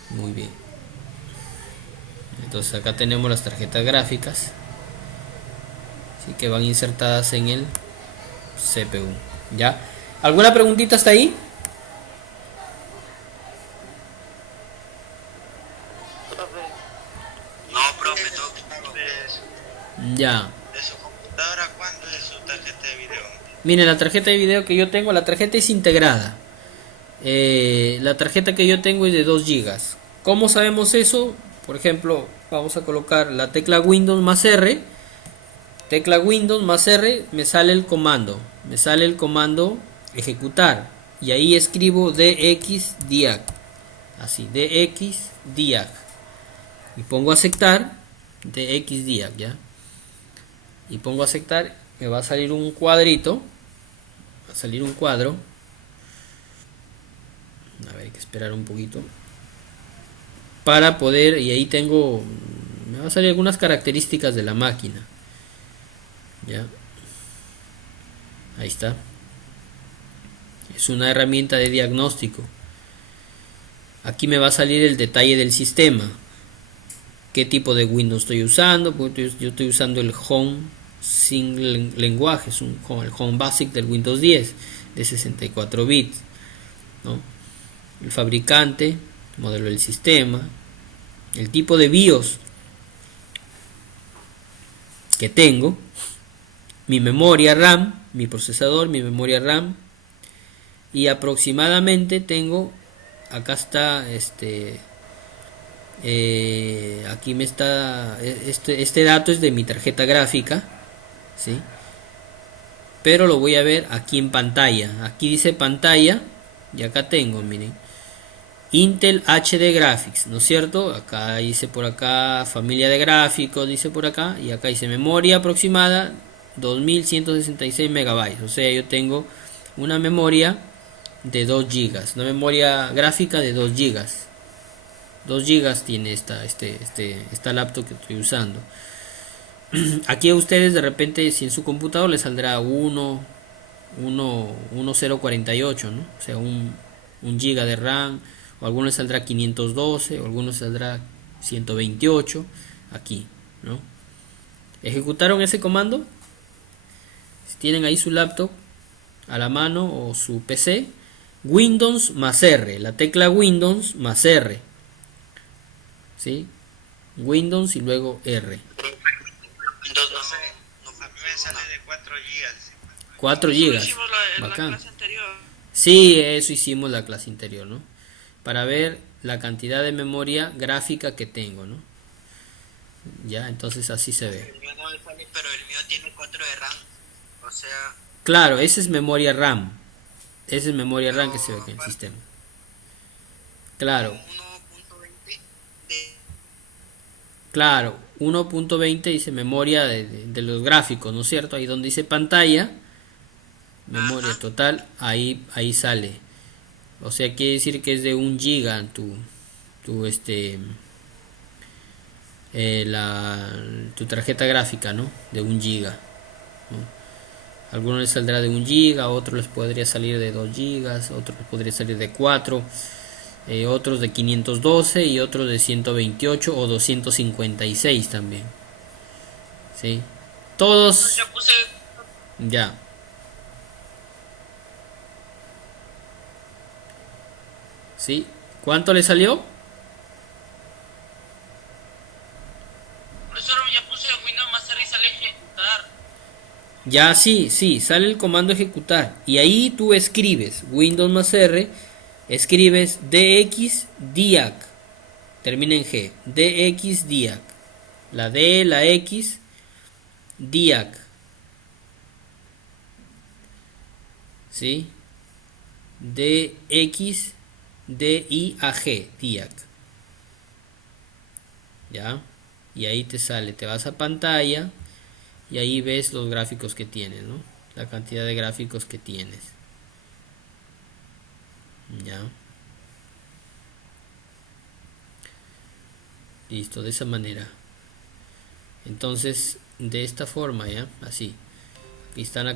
muy bien. Entonces acá tenemos las tarjetas gráficas, así que van insertadas en el CPU. Ya, ¿alguna preguntita hasta ahí? No, profe, Ya. ¿de su computadora cuándo es su tarjeta de video? Miren, la tarjeta de video que yo tengo, la tarjeta es integrada. La tarjeta que yo tengo es de 2 GB. ¿Cómo sabemos eso? Por ejemplo, vamos a colocar la tecla Windows más R. Tecla Windows más R, me sale el comando. Me sale el comando ejecutar. Y ahí escribo dxdiag. Así, dxdiag. Y pongo aceptar. dxdiag, ¿ya? Y pongo aceptar. Me va a salir un cuadrito. Va a salir un cuadro. A ver, hay que esperar un poquito. Para poder, y ahí tengo, me va a salir algunas características de la máquina. Ya. Ahí está. Es una herramienta de diagnóstico. Aquí me va a salir el detalle del sistema. Qué tipo de Windows estoy usando. Pues yo estoy usando el Home sin lenguaje. Es el Home Basic del Windows 10 de 64 bits, ¿no? El fabricante, modelo del sistema, el tipo de BIOS que tengo, mi memoria RAM, mi procesador, mi memoria RAM, y aproximadamente tengo, acá está, aquí me está, este dato es de mi tarjeta gráfica, ¿sí? Pero lo voy a ver aquí en pantalla. Aquí dice pantalla y acá tengo, miren, Intel HD Graphics, ¿no es cierto? Acá dice por acá familia de gráficos, dice por acá, y acá dice memoria aproximada 2166 megabytes. O sea, yo tengo una memoria de 2 gigas, una memoria gráfica de 2 gigas. 2 gigas tiene esta laptop que estoy usando. Aquí a ustedes de repente, si en su computador les saldrá 1048, ¿no? O sea, un giga de RAM, o a algunos les saldrá 512, o a algunos les saldrá 128, aquí, ¿no? ¿Ejecutaron ese comando? Si tienen ahí su laptop a la mano o su PC, Windows más R, la tecla Windows más R, ¿sí? Windows y luego R. Entonces no a mí me sale de 4 gigas. 4 Eso gigas. hicimos en la Bacán. clase anterior. Sí, eso hicimos la clase anterior, ¿no? Para ver la cantidad de memoria gráfica que tengo, ¿no? Ya, entonces así se ve. El mío no me sale, pero el mío tiene 4 de RAM. O sea, Claro, esa es memoria RAM. Esa es memoria RAM que se ve aquí en el sistema. Claro, 1.20 de claro. 1.20 dice memoria de los gráficos, ¿no es cierto? Ahí donde dice pantalla, memoria total, ahí sale. O sea, quiere decir que es de 1 giga tu tarjeta gráfica, ¿no? De 1 giga, ¿no? Algunos les saldrá de 1 giga, otros les podría salir de 2 gigas, otros les podría salir de 4, otros de 512 y otros de 128 o 256 también. ¿Sí? Todos Ya puse ya. ¿Sí? ¿Cuánto le salió? Profesor, ya puse Windows más R y sale ejecutar. Ya sí, sale el comando ejecutar. Y ahí tú escribes Windows más R, escribes dxdiac, termina en G, dxdiac. La D, la X, diac. ¿Sí? DX, DIAG, diac. ¿Ya? Y ahí te sale, te vas a pantalla y ahí ves los gráficos que tienes, ¿no? La cantidad de gráficos que tienes. ¿Ya? Listo, de esa manera. Entonces, de esta forma, ¿ya? Así. Aquí están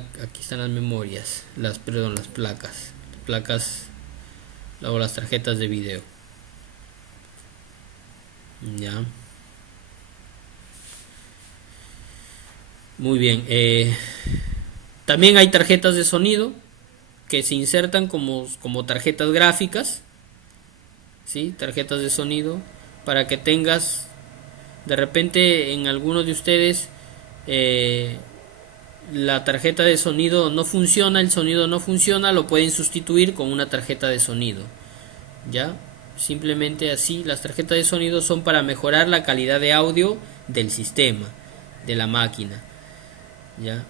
las memorias, las placas o las tarjetas de video. Ya. Muy bien. También hay tarjetas de sonido que se insertan como tarjetas gráficas, ¿sí? Tarjetas de sonido para que tengas, de repente en algunos de ustedes la tarjeta de sonido no funciona, el sonido no funciona, lo pueden sustituir con una tarjeta de sonido. ¿Ya? Simplemente así, las tarjetas de sonido son para mejorar la calidad de audio del sistema, de la máquina. ¿Ya?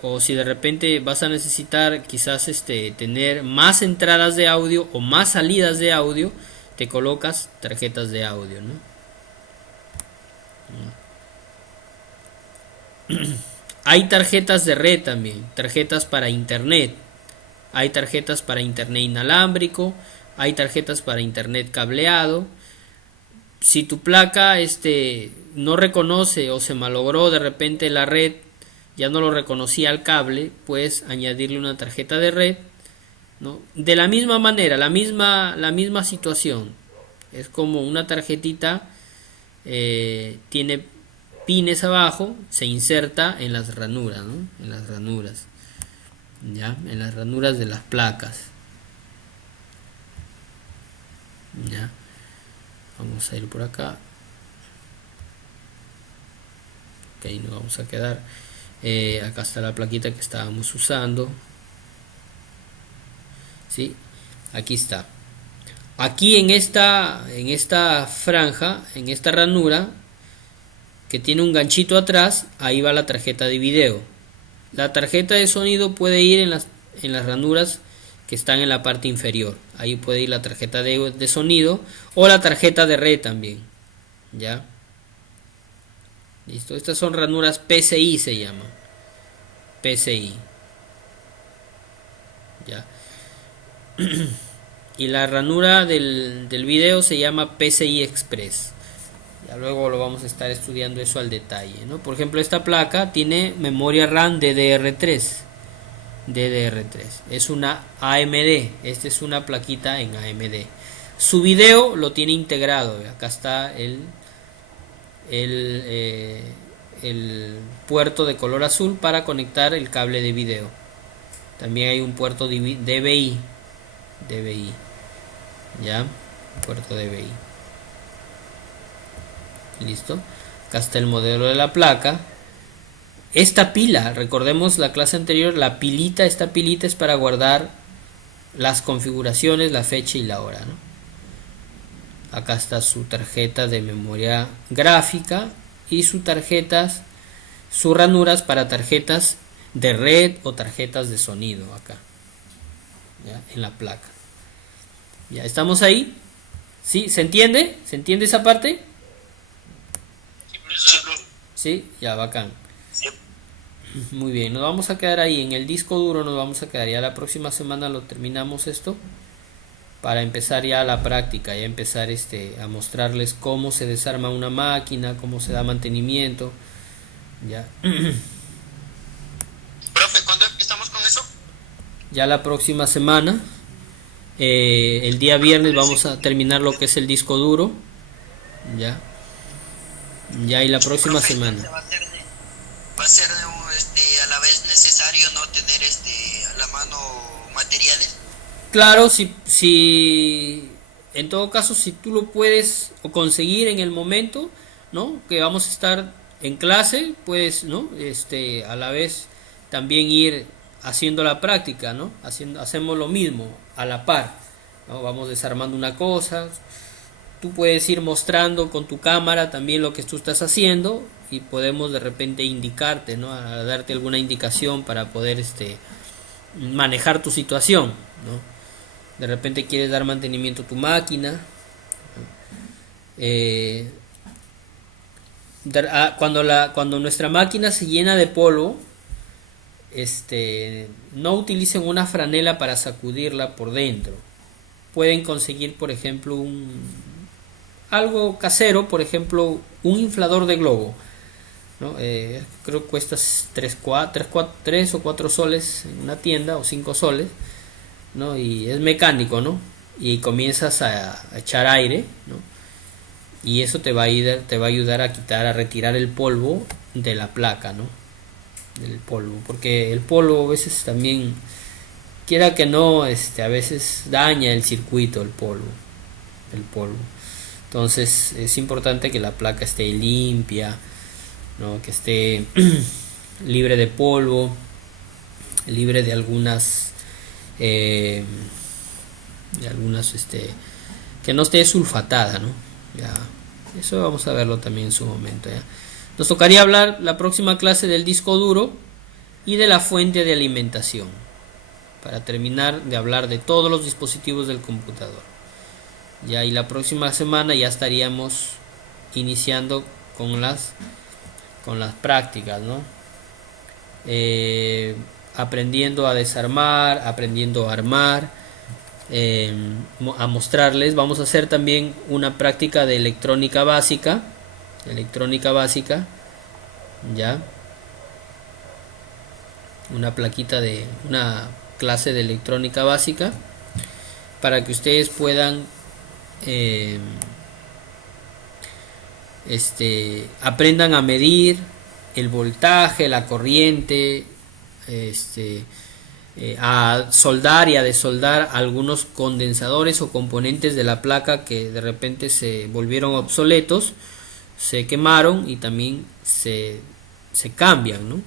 O si de repente vas a necesitar quizás tener más entradas de audio o más salidas de audio, te colocas tarjetas de audio, ¿no? Hay tarjetas de red también, tarjetas para internet. Hay tarjetas para internet inalámbrico, hay tarjetas para internet cableado. Si tu placa no reconoce o se malogró de repente la red, ya no lo reconocía el cable, puedes añadirle una tarjeta de red, ¿no? De la misma manera, la misma situación. Es como una tarjetita, tiene pines abajo, se inserta en las ranuras, ¿no? En las ranuras, ya, en las ranuras de las placas. Ya, vamos a ir por acá. Ok, nos vamos a quedar. Acá está la plaquita que estábamos usando. ¿Sí? Aquí está. Aquí en esta franja, en esta ranura que tiene un ganchito atrás, ahí va la tarjeta de video. La tarjeta de sonido puede ir en las ranuras que están en la parte inferior. Ahí puede ir la tarjeta de sonido o la tarjeta de red también. ¿Ya? Listo. Estas son ranuras PCI, se llaman. PCI. ¿Ya? Y la ranura del video se llama PCI Express. Ya luego lo vamos a estar estudiando eso al detalle, ¿no? Por ejemplo, esta placa tiene memoria RAM DDR3. Es una AMD. Esta es una plaquita en AMD. Su video lo tiene integrado. Acá está el puerto de color azul para conectar el cable de video. También hay un puerto DVI. Ya, puerto DVI. Listo. Acá está el modelo de la placa. Esta pila, recordemos la clase anterior, esta pilita es para guardar las configuraciones, la fecha y la hora, ¿no? Acá está su tarjeta de memoria gráfica y sus ranuras para tarjetas de red o tarjetas de sonido acá, ¿ya? En la placa. Ya estamos ahí. ¿Sí? ¿Se entiende? ¿Se entiende esa parte? Sí, ya, bacán. Muy bien, nos vamos a quedar ahí en el disco duro, nos vamos a quedar ya la próxima semana lo terminamos esto para empezar ya la práctica, ya empezar a mostrarles cómo se desarma una máquina, cómo se da mantenimiento, ya. Profe, ¿cuándo empezamos con eso? Ya la próxima semana, el día viernes vamos a terminar lo que es el disco duro, ya y la próxima Profe, semana. Va a ser a la vez necesario no tener a la mano materiales. Claro, si en todo caso si tú lo puedes o conseguir en el momento, ¿no? Que vamos a estar en clase, pues, ¿no? A la vez también ir haciendo la práctica, ¿no? Hacemos lo mismo a la par, ¿no? Vamos desarmando una cosa, tú puedes ir mostrando con tu cámara también lo que tú estás haciendo y podemos de repente indicarte, ¿no? A darte alguna indicación para poder manejar tu situación, ¿no? De repente quieres dar mantenimiento a tu máquina, cuando nuestra máquina se llena de polvo, no utilicen una franela para sacudirla por dentro. Pueden conseguir, por ejemplo, algo casero, por ejemplo, un inflador de globo, ¿no? Creo que cuesta 3 o 4 soles en una tienda, o 5 soles, ¿no? Y es mecánico, ¿no? Y comienzas a echar aire, ¿no? Y eso te va a ayudar a retirar el polvo de la placa, ¿no? Del polvo, porque el polvo a veces también, quiera que no, a veces daña el circuito, el polvo. Entonces es importante que la placa esté limpia, ¿no? Que esté libre de polvo, libre de algunas que no esté sulfatada, ¿no? Ya, eso vamos a verlo también en su momento, ¿ya? Nos tocaría hablar la próxima clase del disco duro y de la fuente de alimentación, para terminar de hablar de todos los dispositivos del computador. Ya, y la próxima semana ya estaríamos iniciando con las prácticas, ¿no? Aprendiendo a desarmar, aprendiendo a armar, a mostrarles. Vamos a hacer también una práctica de electrónica básica, ya, una clase de electrónica básica para que ustedes puedan aprendan a medir el voltaje, la corriente, a soldar y a desoldar algunos condensadores o componentes de la placa que de repente se volvieron obsoletos, se quemaron y también se cambian, ¿no?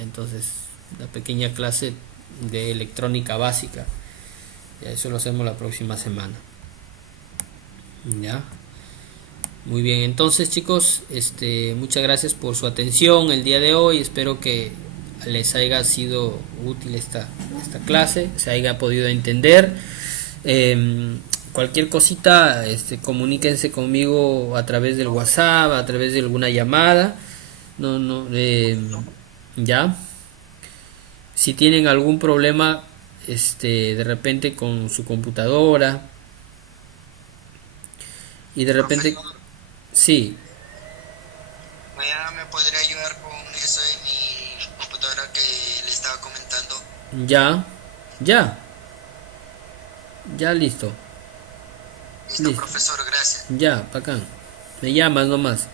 Entonces, una pequeña clase de electrónica básica, ya eso lo hacemos la próxima semana. Ya, muy bien. Entonces, chicos, muchas gracias por su atención el día de hoy. Espero que les haya sido útil esta clase, se haya podido entender. Cualquier cosita, comuníquense conmigo a través del WhatsApp, a través de alguna llamada. Ya. Si tienen algún problema, de repente con su computadora y de repente, Profesor, sí, mañana me podría ayudar con eso en mi computadora que le estaba comentando. ya, ya, ya listo, Listo, listo, profesor, gracias. ya, bacán. Me llamas nomás.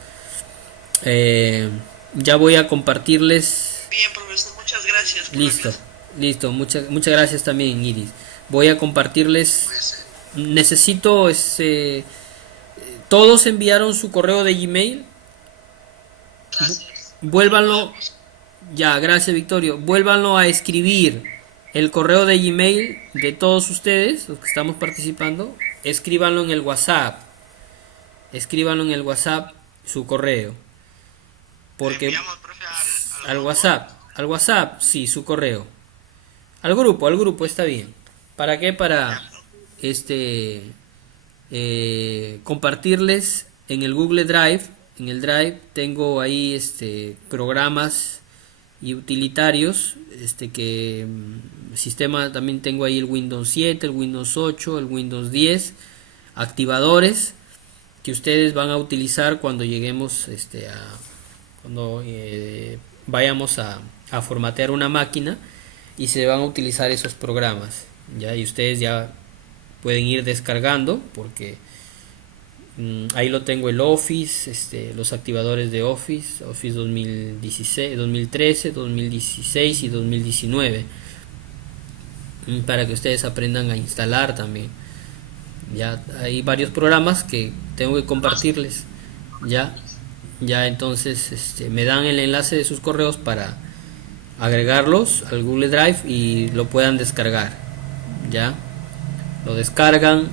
Eh, ya voy a compartirles. Bien, profesor, muchas gracias por la Listo, clase. listo. Muchas gracias también, Iris. Voy a compartirles. Pues, Necesito, todos enviaron su correo de Gmail. Gracias. Vuélvanlo. Ya, gracias, Victorio. Vuélvanlo a escribir el correo de Gmail de todos ustedes, los que estamos participando. Escríbanlo en el WhatsApp. Escríbanlo en el WhatsApp su correo. Porque Enviamos, profe, al WhatsApp, sí, su correo. Al grupo está bien. ¿Para qué? Para compartirles en el Google Drive. En el Drive tengo ahí programas y utilitarios, sistema, también tengo ahí el Windows 7, el Windows 8, el Windows 10, activadores que ustedes van a utilizar cuando lleguemos cuando vayamos a formatear una máquina, y se van a utilizar esos programas, ya, y ustedes ya pueden ir descargando porque ahí lo tengo, el Office, los activadores de Office 2016, 2013, 2016 y 2019, para que ustedes aprendan a instalar también. Ya hay varios programas que tengo que compartirles. Ya entonces me dan el enlace de sus correos para agregarlos al Google Drive y lo puedan descargar. Ya lo descargan,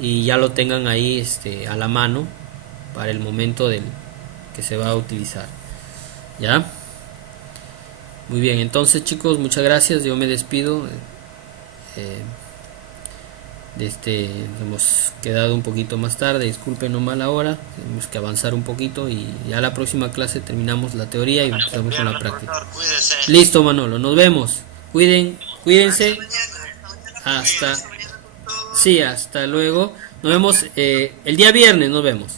y ya lo tengan ahí a la mano para el momento del que se va a utilizar. Ya, muy bien. Entonces, chicos, muchas gracias. Yo me despido. Hemos quedado un poquito más tarde, disculpen nomás la hora, tenemos que avanzar un poquito y ya la próxima clase terminamos la teoría y empezamos con la práctica. profesor, cuídese. Listo, Manolo, nos vemos. Cuídense. Hasta, Hasta mañana con todo. sí, hasta luego. Nos vemos el día viernes, nos vemos.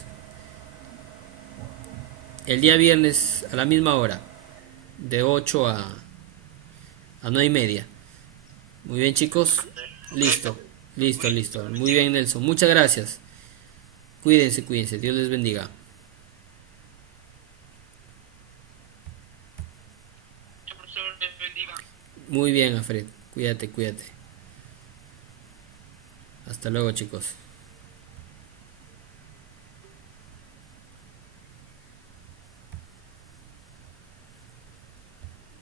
El día viernes a la misma hora, de 8 a 9:30. Muy bien, chicos. Listo. Listo. Muy bien, Nelson. Muchas gracias. Cuídense. Dios les bendiga. Que el profesor les bendiga. Muy bien, Alfred. Cuídate. Hasta luego, chicos.